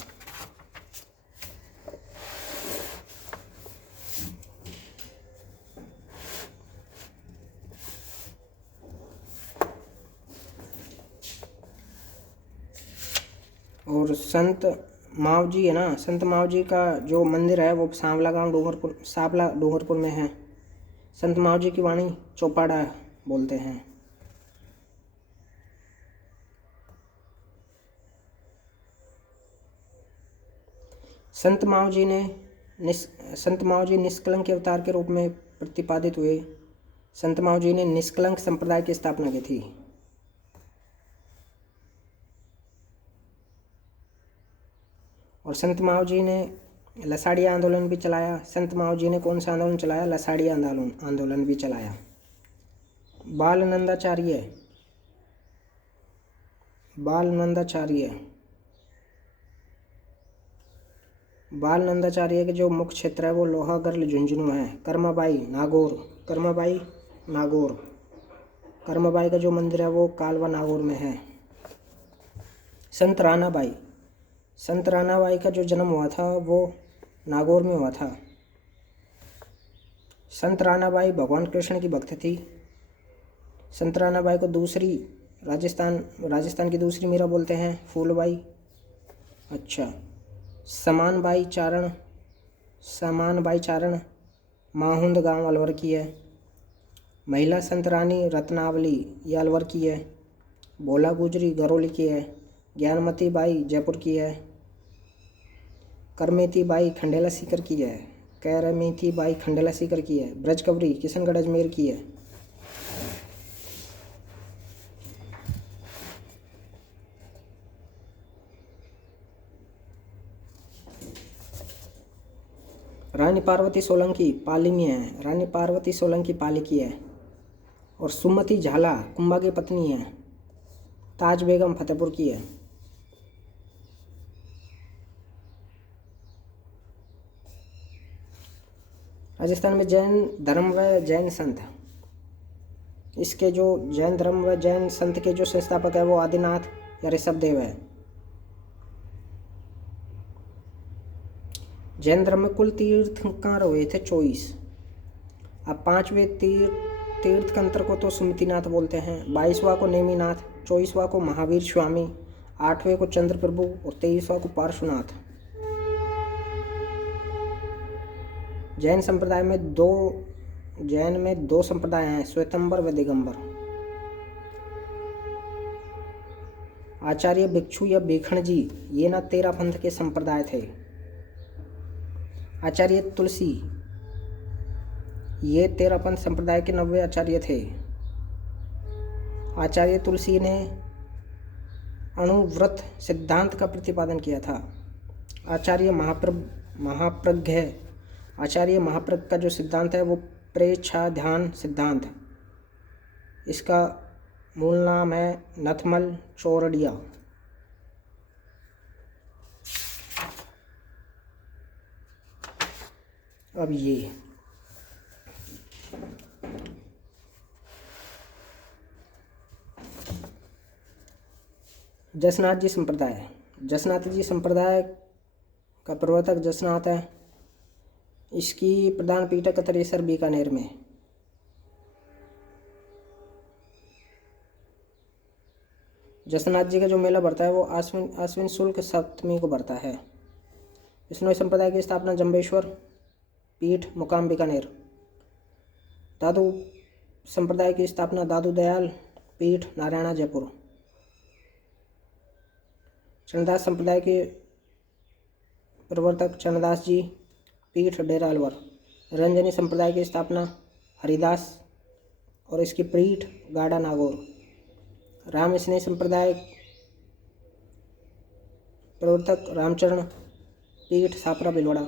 और संत माव जी है ना, संत माव जी का जो मंदिर है वो सांवला डूंगरपुर में है। संत माव जी की वाणी चौपाड़ा बोलते हैं। संत माव जी निष्कलंक के अवतार के रूप में प्रतिपादित हुए। संत माव जी ने निष्कलंक संप्रदाय की स्थापना की थी। और संत माव जी ने लसाड़िया आंदोलन भी चलाया। संत माव जी ने कौन सा आंदोलन चलाया? लसाड़िया आंदोलन भी चलाया। बाल नंदाचार्य के जो मुख्य क्षेत्र है वो लोहागर्ल झुंझुनू है। कर्माबाई नागौर। कर्माबाई का जो मंदिर है वो कालवा नागौर में है। संत रानाबाई का जो जन्म हुआ था वो नागौर में हुआ था। संत रानाबाई भगवान कृष्ण की भक्त थी। संत रानाबाई को दूसरी राजस्थान की दूसरी मीरा बोलते हैं, फूलबाई। अच्छा, समानबाई चारण माहुंद गांव अलवर की है। महिला संत रानी रत्नावली ये अलवर की है। भोला गुजरी गरौली की है। ज्ञानमती बाई जयपुर की है। करमेती बाई खंडेला सीकर की है। ब्रजकवरी किशनगढ़ अजमेर की है। रानी पार्वती सोलंकी पाली में है। रानी पार्वती सोलंकी पाली की है। और सुमति झाला कुंभा की पत्नी है। ताज बेगम फतेहपुर की है। राजस्थान में जैन धर्म व जैन संत, इसके जो जैन धर्म व जैन संत के जो संस्थापक है वो आदिनाथ या ऋषभदेव है। जैन धर्म में कुल तीर्थंकर हुए थे 24। अब 5वें तीर्थंकर को तो सुमतिनाथ बोलते हैं, 22वां को नेमिनाथ, 24वां को महावीर स्वामी, 8वें को चंद्र प्रभु और 23वां को पार्श्वनाथ। जैन संप्रदाय में दो संप्रदाय हैं, श्वेतंबर व दिगंबर। आचार्य भिक्षु या भिखण जी ये ना 13 पंथ के संप्रदाय थे। आचार्य तुलसी ये 13 पंथ संप्रदाय के 90 आचार्य थे। आचार्य तुलसी ने अणुव्रत सिद्धांत का प्रतिपादन किया था। आचार्य महाप्रज्ञ का जो सिद्धांत है वो प्रेक्षाध्यान सिद्धांत, इसका मूल नाम है नथमल चौरडिया। अब ये जसनाथ जी संप्रदाय। जसनाथ जी संप्रदाय का प्रवर्तक जसनाथ है। इसकी प्रधान पीठ है कतरेसर बीकानेर में। जसनाथ जी का जो मेला बढ़ता है वो आश्विन शुक्ल सप्तमी को बढ़ता है। विष्णोई संप्रदाय की स्थापना जम्बेश्वर पीठ मुकाम बीकानेर। दादू संप्रदाय की स्थापना दादू दयाल पीठ नारायणा जयपुर। चरणदास संप्रदाय के प्रवर्तक चरणदास जी पीठ डेरा अलवर। रंजनी संप्रदाय की स्थापना हरिदास और इसकी पीठ गाड़ा नागौर। राम स्नेह संप्रदाय प्रवर्तक रामचरण पीठ सापरा भिलवाड़ा।